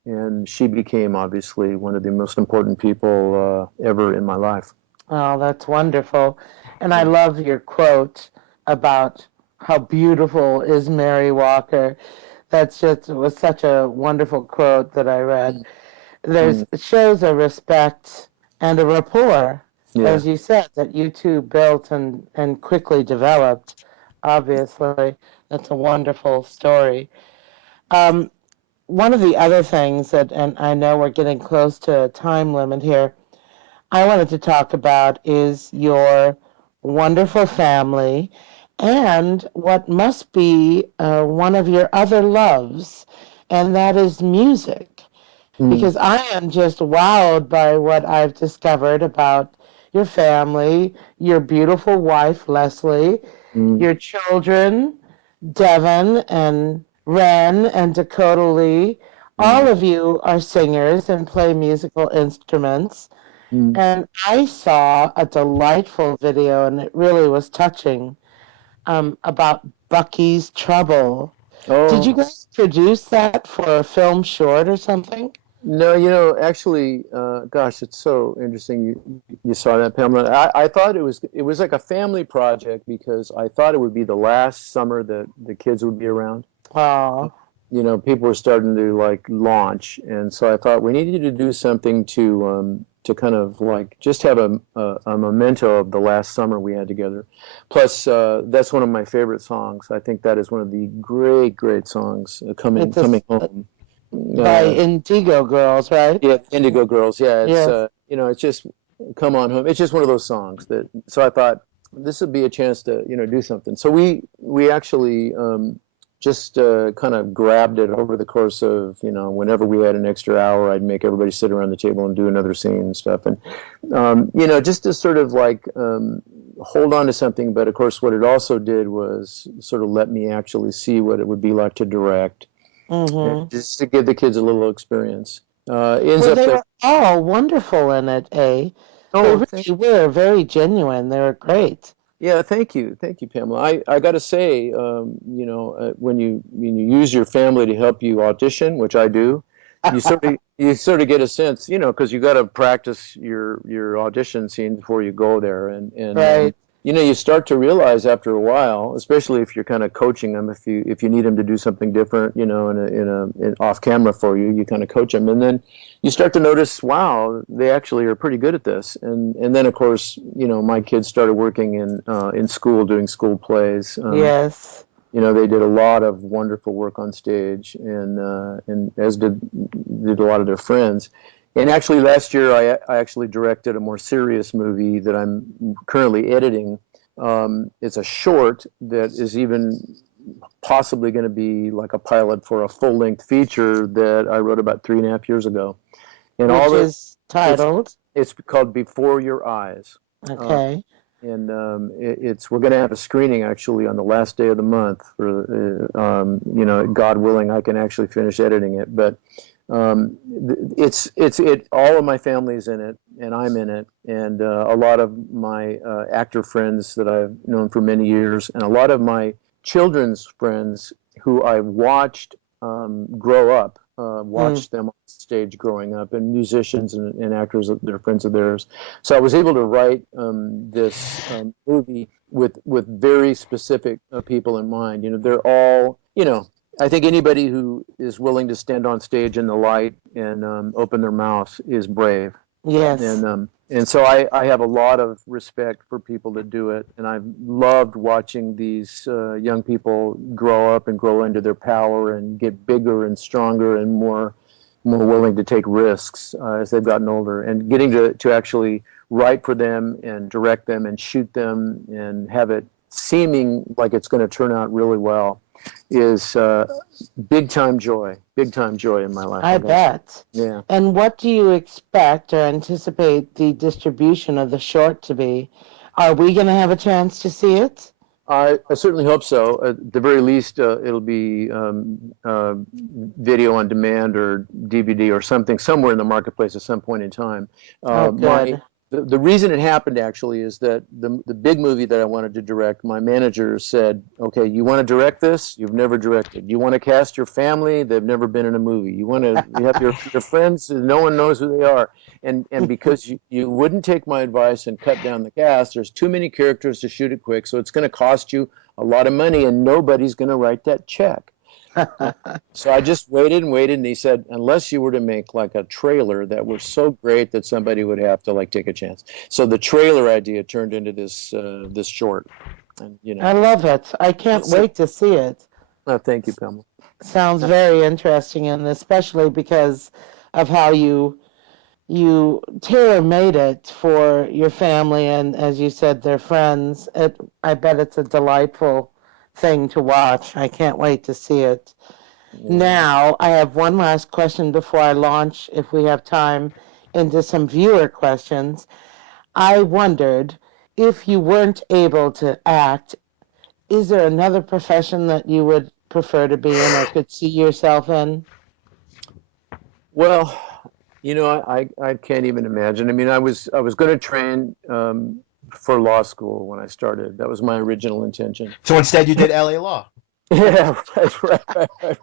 and she became obviously one of the most important people ever in my life. Oh, that's wonderful. And I Yeah. love your quote about how beautiful is Mary Walker. That's just it was such a wonderful quote that I read. Mm, It shows a respect and a rapport, yeah. as you said, that you two built and quickly developed. Obviously, that's a wonderful story. Um, One of the other things that, and I know we're getting close to a time limit here, I wanted to talk about is your wonderful family and what must be one of your other loves, and that is music. Mm, Because I am just wowed by what I've discovered about your family, your beautiful wife, Leslie, mm, your children, Devin and Ren and Dakota Lee. All mm, of you are singers and play musical instruments. mm. And I saw a delightful video, and it really was touching, about Bucky's Trouble. Did you Oh, guys produce that for a film short or something? no, actually, gosh, it's so interesting you saw that, Pamela. I thought it was like a family project because I thought it would be the last summer that the kids would be around. Oh, People were starting to like launch, and so I thought we needed to do something to kind of like just have a memento of the last summer we had together. Plus, that's one of my favorite songs. I think that is one of the great songs coming it's coming home. by Uh, Indigo Girls, right? yeah, Indigo Girls. Yeah, Yes. it's just come on home. It's just one of those songs that. So I thought this would be a chance to do something. So we actually just kind of grabbed it over the course of whenever we had an extra hour, I'd make everybody sit around the table and do another scene and stuff, and just to sort of like hold on to something. But of course, what it also did was sort of let me actually see what it would be like to direct and Mm-hmm. just to give the kids a little experience. Ends Well, up they that were all wonderful in it, eh? They oh, really were very genuine. They were great. yeah, thank you, Pamela. I got to say, when you use your family to help you audition, which I do, you sort of get a sense, because you got to practice your audition scene before you go there, and Right. you start to realize after a while, especially if you're kind of coaching them, if you need them to do something different, in off camera for you, you kind of coach them, and then you start to notice, wow, they actually are pretty good at this. And then of course, my kids started working in school doing school plays. Yes. they did a lot of wonderful work on stage, and as did a lot of their friends. And actually, last year I actually directed a more serious movie that I'm currently editing. It's a short that is even possibly going to be like a pilot for a full-length feature that I wrote about 3.5 years ago. And which is titled? It's called Before Your Eyes. Okay. And we're going to have a screening actually on the last day of the month. For God willing, I can actually finish editing it. But all of my family's in it, and I'm in it, and a lot of my actor friends that I've known for many years, and a lot of my children's friends who I've watched grow up. Watched them on stage growing up, and musicians and actors, they're friends of theirs. So I was able to write this movie with very specific people in mind. They're all, I think anybody who is willing to stand on stage in the light and open their mouth is brave. Yes. And so I have a lot of respect for people that do it, and I've loved watching these young people grow up and grow into their power and get bigger and stronger and more willing to take risks as they've gotten older, and getting to actually write for them and direct them and shoot them and have it seeming like it's going to turn out really well is big time joy in my life. I bet. Yeah. And what do you expect or anticipate the distribution of the short to be? Are we going to have a chance to see it? I certainly hope so. At the very least, it'll be video on demand or DVD or something somewhere in the marketplace at some point in time. Good. The reason it happened actually is that the big movie that I wanted to direct, my manager said, okay, you want to direct this? You've never directed. You want to cast your family? They've never been in a movie. You have your friends, no one knows who they are. And because you wouldn't take my advice and cut down the cast, there's too many characters to shoot it quick, so it's going to cost you a lot of money, and nobody's going to write that check. So I just waited, and he said, unless you were to make like a trailer that was so great that somebody would have to like take a chance. So the trailer idea turned into this short. And, I love it. I can't wait to see it. Thank you, Pamela. Sounds very interesting, and especially because of how you tailor-made it for your family and, as you said, their friends. I bet it's a delightful thing to watch. I can't wait to see it. Yeah. Now, I have one last question before I launch, if we have time, into some viewer questions. I wondered, if you weren't able to act, is there another profession that you would prefer to be in or could see yourself in? Well, I can't even imagine. I mean, I was going to train for law school when I started. That was my original intention. So instead, you did LA Law. Yeah, right.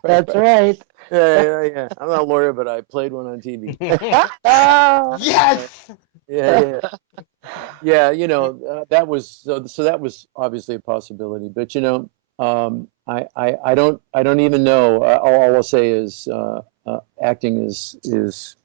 That's right. Yeah. I'm not a lawyer, but I played one on TV. Yes. Yeah. That was so that was obviously a possibility. But I don't even know. All I'll say is acting is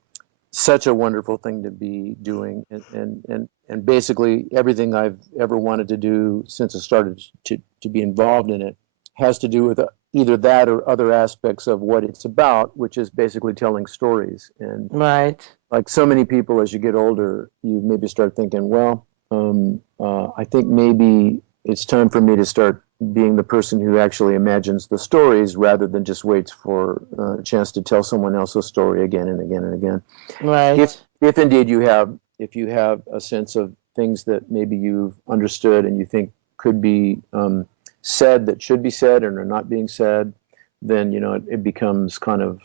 such a wonderful thing to be doing, and basically everything I've ever wanted to do since I started to be involved in it has to do with either that or other aspects of what it's about, which is basically telling stories. And right, like so many people, as you get older, you maybe start thinking, well, I think maybe it's time for me to start being the person who actually imagines the stories rather than just waits for a chance to tell someone else's story again and again and again. Right. If indeed you have a sense of things that maybe you've understood and you think could be said that should be said and are not being said, then it becomes kind of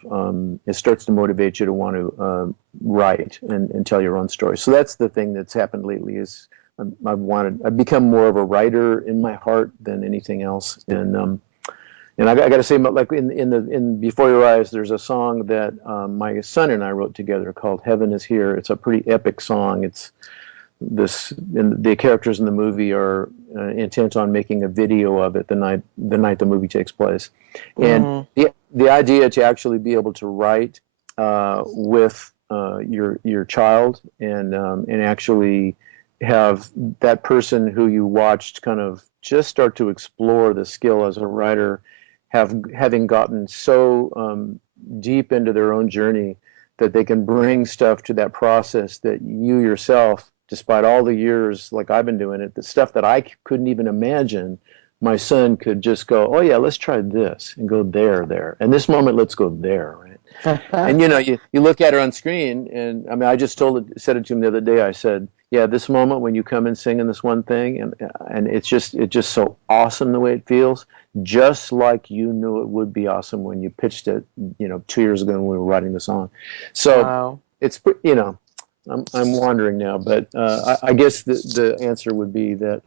it starts to motivate you to want to write and tell your own story. So that's the thing that's happened lately is I've become more of a writer in my heart than anything else. And I got to say, like in Before Your Eyes, there's a song that my son and I wrote together called "Heaven Is Here." It's a pretty epic song. And the characters in the movie are intent on making a video of it the night the movie takes place. And the idea to actually be able to write with your child and actually have that person who you watched kind of just start to explore the skill as a writer, having gotten so deep into their own journey that they can bring stuff to that process that you yourself, despite all the years like I've been doing it, the stuff that I couldn't even imagine, my son could just go, oh yeah, let's try this and go there. And this moment, let's go there, right? And you look at her on screen, and I mean, I just said it to him the other day. I said, "Yeah, this moment when you come and sing in this one thing, and it's just so awesome the way it feels, just like you knew it would be awesome when you pitched it, 2 years ago when we were writing the song." So Wow. it's I'm wandering now, but I guess the answer would be that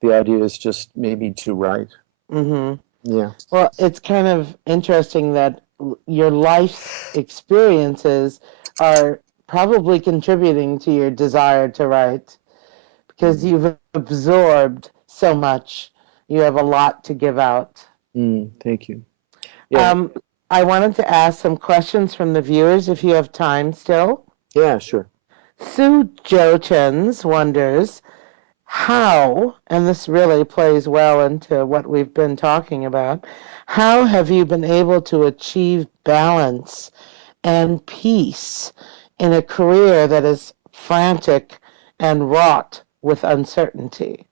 the idea is just maybe to write. Mm-hmm. Yeah. Well, it's kind of interesting that your life's experiences are probably contributing to your desire to write because you've absorbed so much. You have a lot to give out. Thank you. Yeah. Um, I wanted to ask some questions from the viewers if you have time still. Yeah, sure. Sue Jochens wonders how, and this really plays well into what we've been talking about, how have you been able to achieve balance and peace in a career that is frantic and wrought with uncertainty?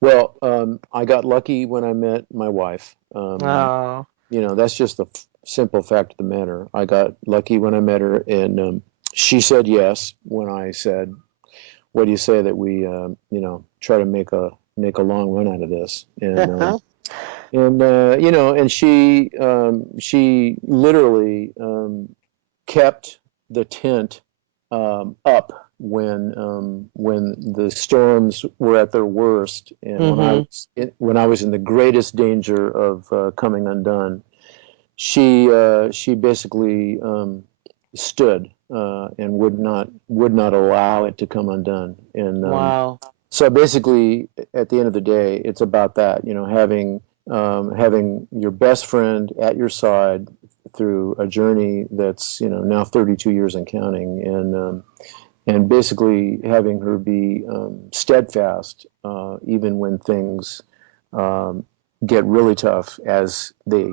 Well, I got lucky when I met my wife. Oh, That's just the simple fact of the matter. I got lucky when I met her, and she said yes when I said, "What do you say that we, try to make a long run out of this?" And she literally kept the tent up when the storms were at their worst, and when I was in the greatest danger of coming undone. She basically stood and would not allow it to come undone. And wow. so basically, at the end of the day, it's about that. Having your best friend at your side through a journey that's now 32 years and counting, and basically having her be steadfast even when things get really tough, as they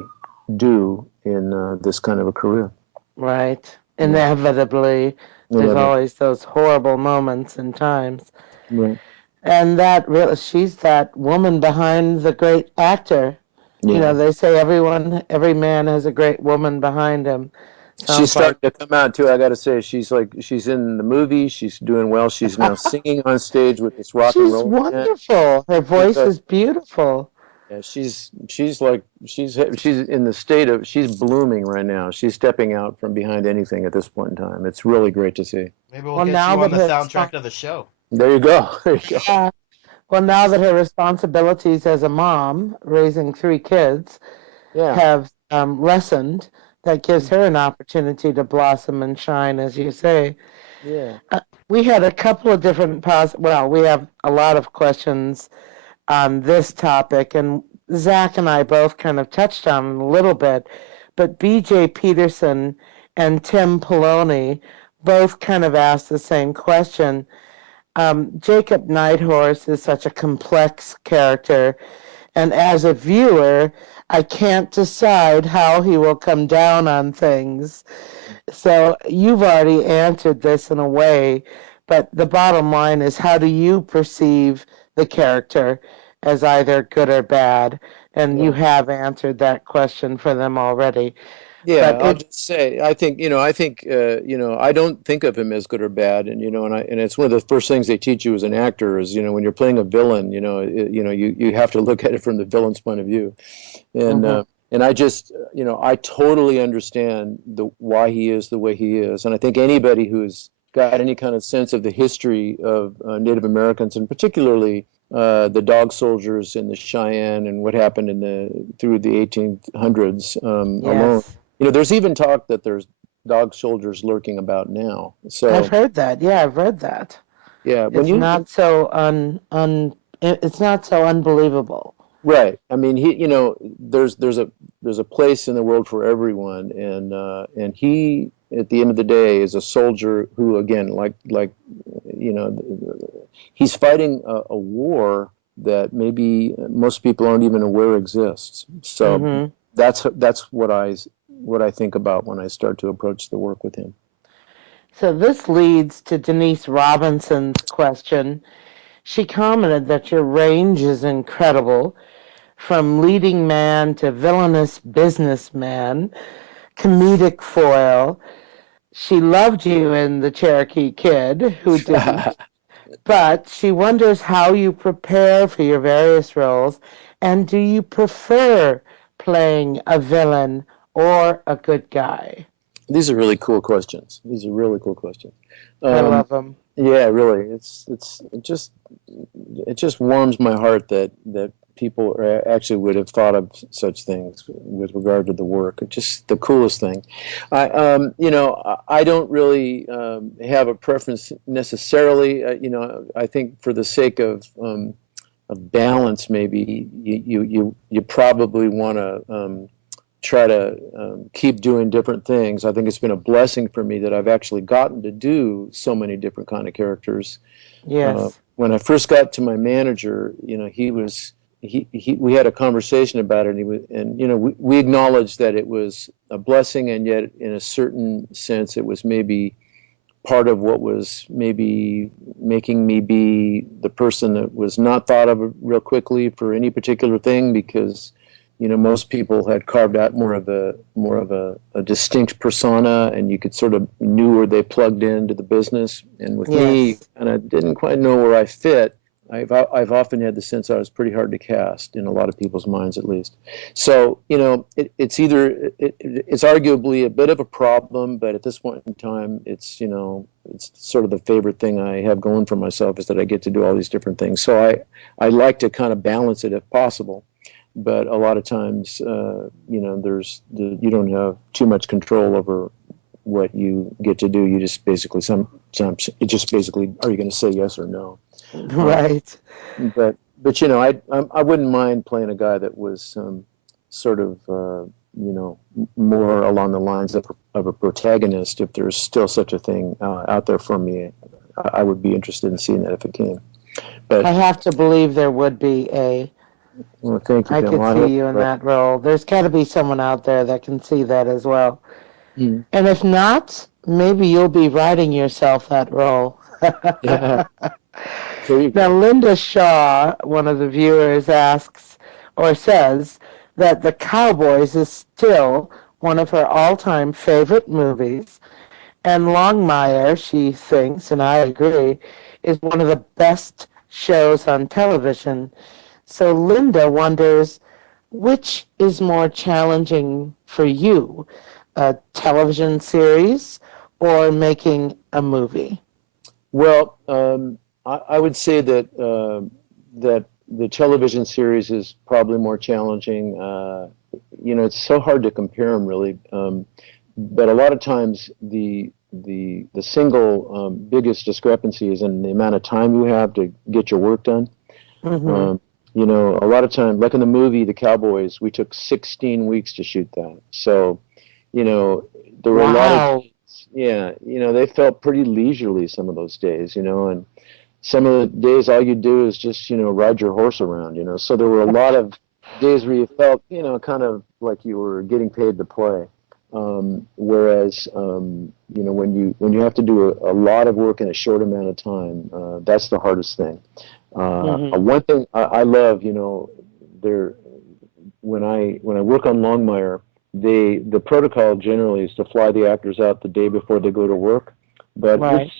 do in this kind of a career. Right. Inevitably, there's Whatever. always those horrible moments and times. Right. And that really, she's that woman behind the great actor. Yeah. They say every man has a great woman behind him. She's Sounds like starting to come out too. I got to say, she's in the movie. She's doing well. She's now singing on stage with this rock and she's roll band. wonderful. Her She's voice is beautiful. yeah, she's in the state of she's blooming right now. She's stepping out from behind anything at this point in time. It's really great to see. Maybe we'll Well, get now you on that the her soundtrack of the show. There you go. There you go. yeah, well, now that her responsibilities as a mom, raising three kids, Yeah. have lessened, that gives her an opportunity to blossom and shine, as you say. Yeah. We had a couple of different well, we have a lot of questions on this topic, and Zach and I both kind of touched on it a little bit, but BJ Peterson and Tim Poloni both kind of asked the same question. Jacob Nighthorse is such a complex character, and as a viewer, I can't decide how he will come down on things. So you've already answered this in a way, but the bottom line is, how do you perceive the character as either good or bad? And you Yeah. have answered that question for them already. Yeah, But I'll just say, I don't think of him as good or bad, and it's one of the first things they teach you as an actor is, when you're playing a villain, you have to look at it from the villain's point of view, and mhm, uh, and I just, I totally understand why he is the way he is, and I think anybody who's got any kind of sense of the history of Native Americans, and particularly the dog soldiers in the Cheyenne and what happened through the 1800s alone. yes, There's even talk that there's dog soldiers lurking about now. I've So, heard that. Yeah, I've read that. yeah, It's not so it's not so unbelievable. right. I mean, there's a place in the world for everyone, and he, at the end of the day, is a soldier who, again, like you know, he's fighting a war that maybe most people aren't even aware exists. So Mm-hmm. that's what I think about when I start to approach the work with him. So this leads to Denise Robinson's question. She commented that your range is incredible, from leading man to villainous businessman, comedic foil. She loved you in The Cherokee Kid, who didn't? But she wonders how you prepare for your various roles, and do you prefer playing a villain or a good guy? These are really cool questions. These are really cool questions. I Um, love them. yeah, really. It just warms my heart that people actually would have thought of such things with regard to the work. It's just the coolest thing. I don't really have a preference necessarily. I think for the sake of balance, maybe you probably want to try to keep doing different things. I think it's been a blessing for me that I've actually gotten to do so many different kind of characters. Yes. When I first got to my manager, we had a conversation about it, and we acknowledged that it was a blessing, and yet in a certain sense, it was maybe part of what was maybe making me be the person that was not thought of real quickly for any particular thing, because most people had carved out more of a distinct persona, and you could sort of knew where they plugged into the business. And with me, Yes. and I didn't quite know where I fit. I've often had the sense I was pretty hard to cast in a lot of people's minds, at least. So it's arguably a bit of a problem, but at this point in time, it's sort of the favorite thing I have going for myself, is that I get to do all these different things. So I like to kind of balance it if possible. But a lot of times, you don't have too much control over what you get to do. You just basically sometimes it just basically, are you going to say yes or no? Uh, Right. but I wouldn't mind playing a guy that was sort of more along the lines of a protagonist, if there's still such a thing out there for me. I would be interested in seeing that if it came. I But have to believe there would be a. well, thank you, I Pam. could I see hope you in you're that role. There's got to be someone out there that can see that as well. right. And if not, maybe you'll be writing yourself that role. Yeah, there you Now, go. Linda Shaw, one of the viewers, asks or says that The Cowboys is still one of her all-time favorite movies, and Longmire, she thinks, and I agree, is one of the best shows on television. So Linda wonders, which is more challenging for you, a television series or making a movie? Well, I would say that the television series is probably more challenging. It's so hard to compare them, really. But a lot of times, the single biggest discrepancy is in the amount of time you have to get your work done. Mm-hmm. Um, a lot of time, like in the movie The Cowboys, we took 16 weeks to shoot that. So, you know, there were a lot of Wow. days, yeah, they felt pretty leisurely some of those days, and some of the days all you do is just, ride your horse around, So there were a lot of days where you felt, kind of like you were getting paid to play. Whereas, when you have to do a lot of work in a short amount of time, that's the hardest thing. Mm-hmm. One thing I love, there when I work on Longmire, the protocol generally is to fly the actors out the day before they go to work. But this Right.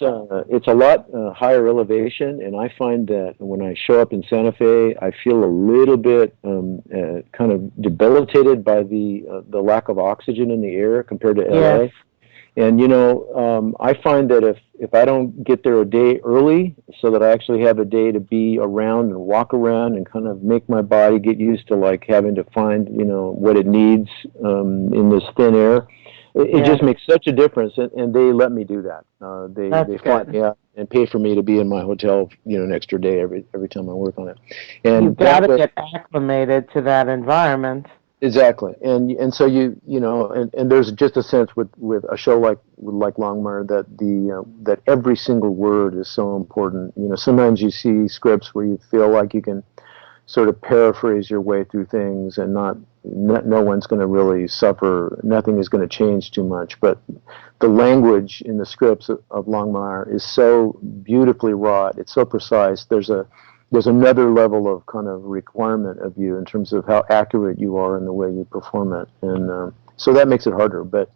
it's a lot higher elevation, and I find that when I show up in Santa Fe, I feel a little bit kind of debilitated by the lack of oxygen in the air compared to Yes. LA. And I find that if I don't get there a day early, so that I actually have a day to be around and walk around and kind of make my body get used to like having to find what it needs in this thin air, it Yes. just makes such a difference. And they let me do that. They That's fly good. me out and pay for me to be in my hotel an extra day every time I work on it, You've and got that to way. get acclimated to that environment. Exactly, and so you know, and there's just a sense with a show like Longmire that that every single word is so important. You know, sometimes you see scripts where you feel like you can sort of paraphrase your way through things, and no one's going to really suffer. Nothing is going to change too much. But the language in the scripts of Longmire is so beautifully wrought. It's so precise. There's another level of kind of requirement of you in terms of how accurate you are in the way you perform it, and so that makes it harder. But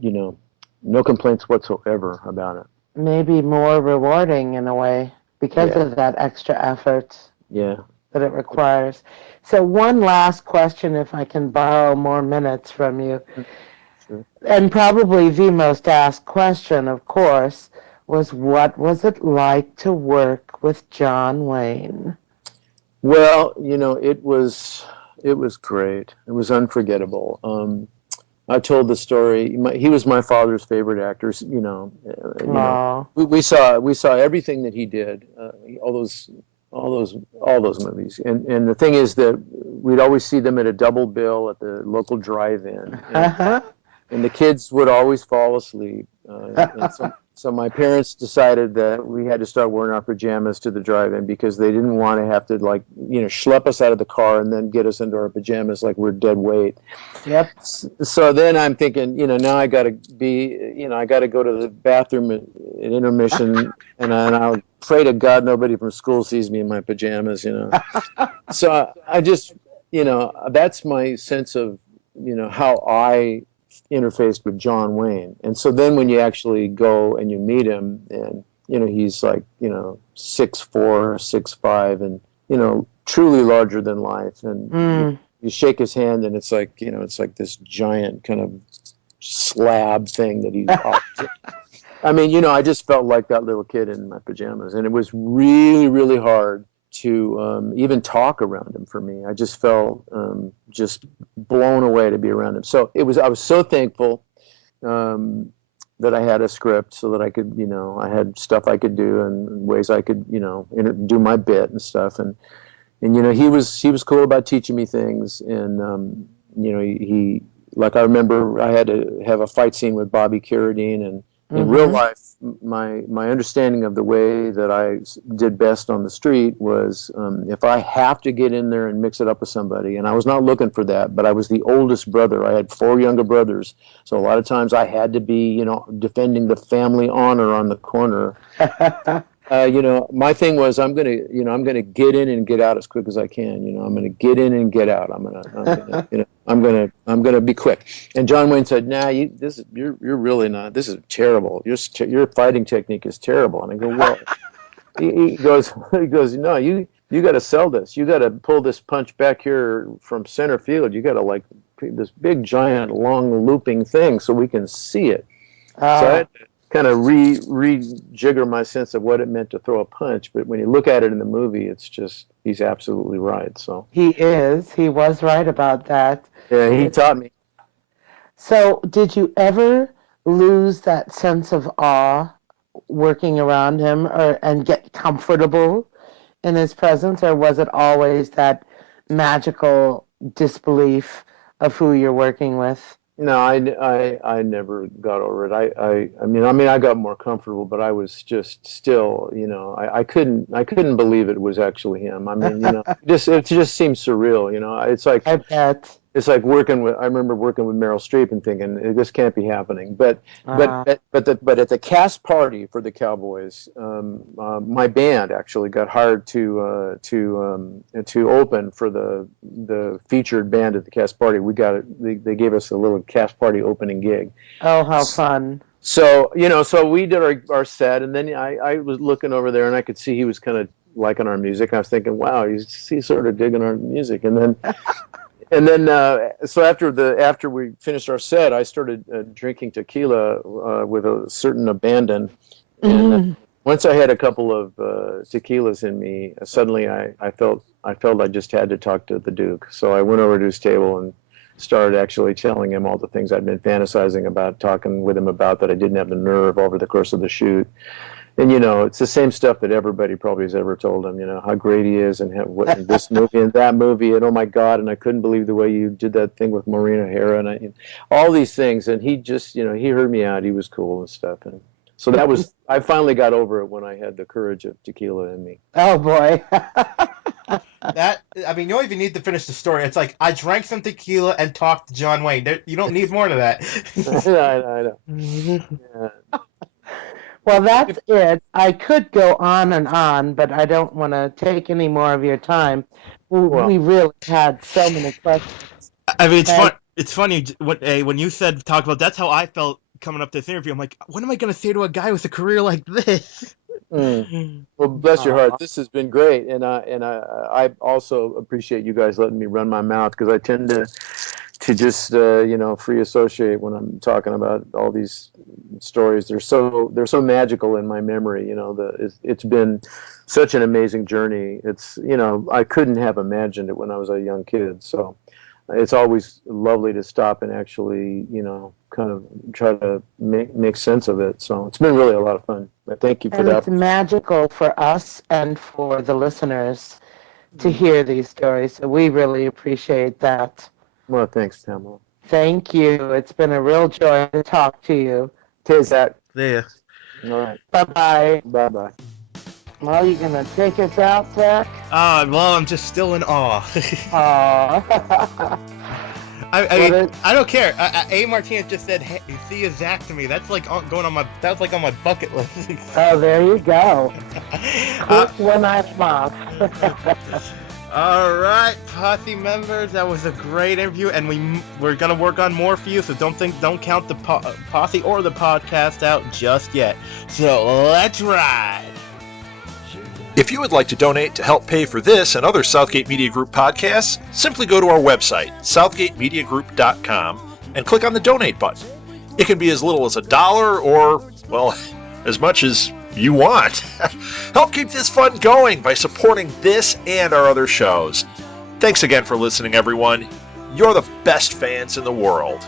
you know, no complaints whatsoever about it. Maybe more rewarding in a way because Yeah, of that extra effort yeah. that it requires. So one last question, if I can borrow more minutes from you, Sure. and probably the most asked question, of course, was what was it like to work with John Wayne? Well, you know, it was great. It was unforgettable. I told the story. He was my father's favorite actor. You know, Oh, we saw everything that he did. All those all those movies. And the thing is that we'd always see them at a double bill at the local drive-in, and the kids would always fall asleep. And so my parents decided that we had to start wearing our pajamas to the drive-in because they didn't want to have to, like, you know, schlep us out of the car and then get us into our pajamas like we're dead weight. yep. So then I'm thinking, you know, now I got to be, you know, I got to go to the bathroom at intermission, and I'll pray to God nobody from school sees me in my pajamas, you know. So I just, you know, that's my sense of, you know, how I interfaced with John Wayne. And so then when you actually go and you meet him, and you know, he's like, you know, 6'4", 6'5", and you know, truly larger than life. And you shake his hand, and it's like, you know, it's like this giant kind of slab thing that he. I mean, you know, I just felt like that little kid in my pajamas, and it was really, really hard to even talk around him for me. I just felt just blown away to be around him. So it was. I was so thankful that I had a script so that I could, you know, I had stuff I could do and ways I could, you know, do my bit and stuff. And you know, he was cool about teaching me things. And you know, he like, I remember I had to have a fight scene with Bobby Carradine, and in real life, my understanding of the way that I did best on the street was if I have to get in there and mix it up with somebody, and I was not looking for that, but I was the oldest brother. I had 4 younger brothers, so a lot of times I had to be, you know, defending the family honor on the corner. You know, my thing was I'm gonna get in and get out as quick as I can. You know, I'm gonna get in and get out. I'm gonna be quick. And John Wayne said, "Nah, you're really not. This is terrible. Your fighting technique is terrible." And I go, "Well," he goes, "No, you got to sell this. You got to pull this punch back here from center field. You got to, like, this big giant long looping thing so we can see it." So I had to kind of rejigger my sense of what it meant to throw a punch. But when you look at it in the movie, it's just, he's absolutely right. So He is. He was right about that. yeah, he taught me. So, did you ever lose that sense of awe working around him, and get comfortable in his presence, or was it always that magical disbelief of who you're working with? No, I never got over it. I mean, I got more comfortable, but I was just still, you know, I couldn't believe it was actually him. I mean, you know, it just seems surreal, you know. I bet. It's like I remember working with Meryl Streep and thinking, this can't be happening. But Uh, at the cast party for the Cowboys, my band actually got hired to open for the featured band at the cast party. They gave us a little cast party opening gig. oh, how fun. So, you know, so we did our set, and then I was looking over there, and I could see he was kind of liking our music. I was thinking, wow, he's sort of digging our music. So after we finished our set, I started drinking tequila with a certain abandon. And once I had a couple of tequilas in me, suddenly I felt I just had to talk to the Duke. So I went over to his table and started actually telling him all the things I'd been fantasizing about talking with him about that I didn't have the nerve over the course of the shoot. And it's the same stuff that everybody probably has ever told him. How great he is, and what in this movie and that movie, and oh my God, and I couldn't believe the way you did that thing with Maureen O'Hara, and all these things. And he just, he heard me out. He was cool and stuff, and so that was. I finally got over it when I had the courage of tequila in me. Oh boy. You don't even need to finish the story. It's like, I drank some tequila and talked to John Wayne. You don't need more to that. I know. Yeah. Well, that's it. I could go on and on, but I don't want to take any more of your time. We really had so many questions. It's fun. It's funny when you said talk about. That's how I felt coming up to this interview. I'm like, what am I going to say to a guy with a career like this? Well, bless your heart. This has been great, and I also appreciate you guys letting me run my mouth, because I tend to just free associate when I'm talking about all these stories. They're so magical in my memory. It's been such an amazing journey. It's I couldn't have imagined it when I was a young kid. So it's always lovely to stop and actually kind of try to make sense of it. So it's been really a lot of fun. Thank you for that. It's magical for us and for the listeners to hear these stories. So we really appreciate that. Well, thanks, Pamela. Thank you. It's been a real joy to talk to you. Tis that. Yeah. All right. Bye-bye. Bye-bye. Well, you going to take us out, Zach? Well, I'm just still in awe. Aw. I don't care. A Martinez just said, "Hey, see you, Zach," to me. That's like on my bucket list. Oh, there you go. Quick one I'm off. All right, Posse members, that was a great interview, and we're gonna work on more for you. So don't count the Posse or the podcast out just yet. So let's ride. If you would like to donate to help pay for this and other Southgate Media Group podcasts, simply go to our website, southgatemediagroup.com, and click on the donate button. It can be as little as $1 or, well, as much as you want. Help keep this fun going by supporting this and our other shows. Thanks again for listening, everyone. You're the best fans in the world.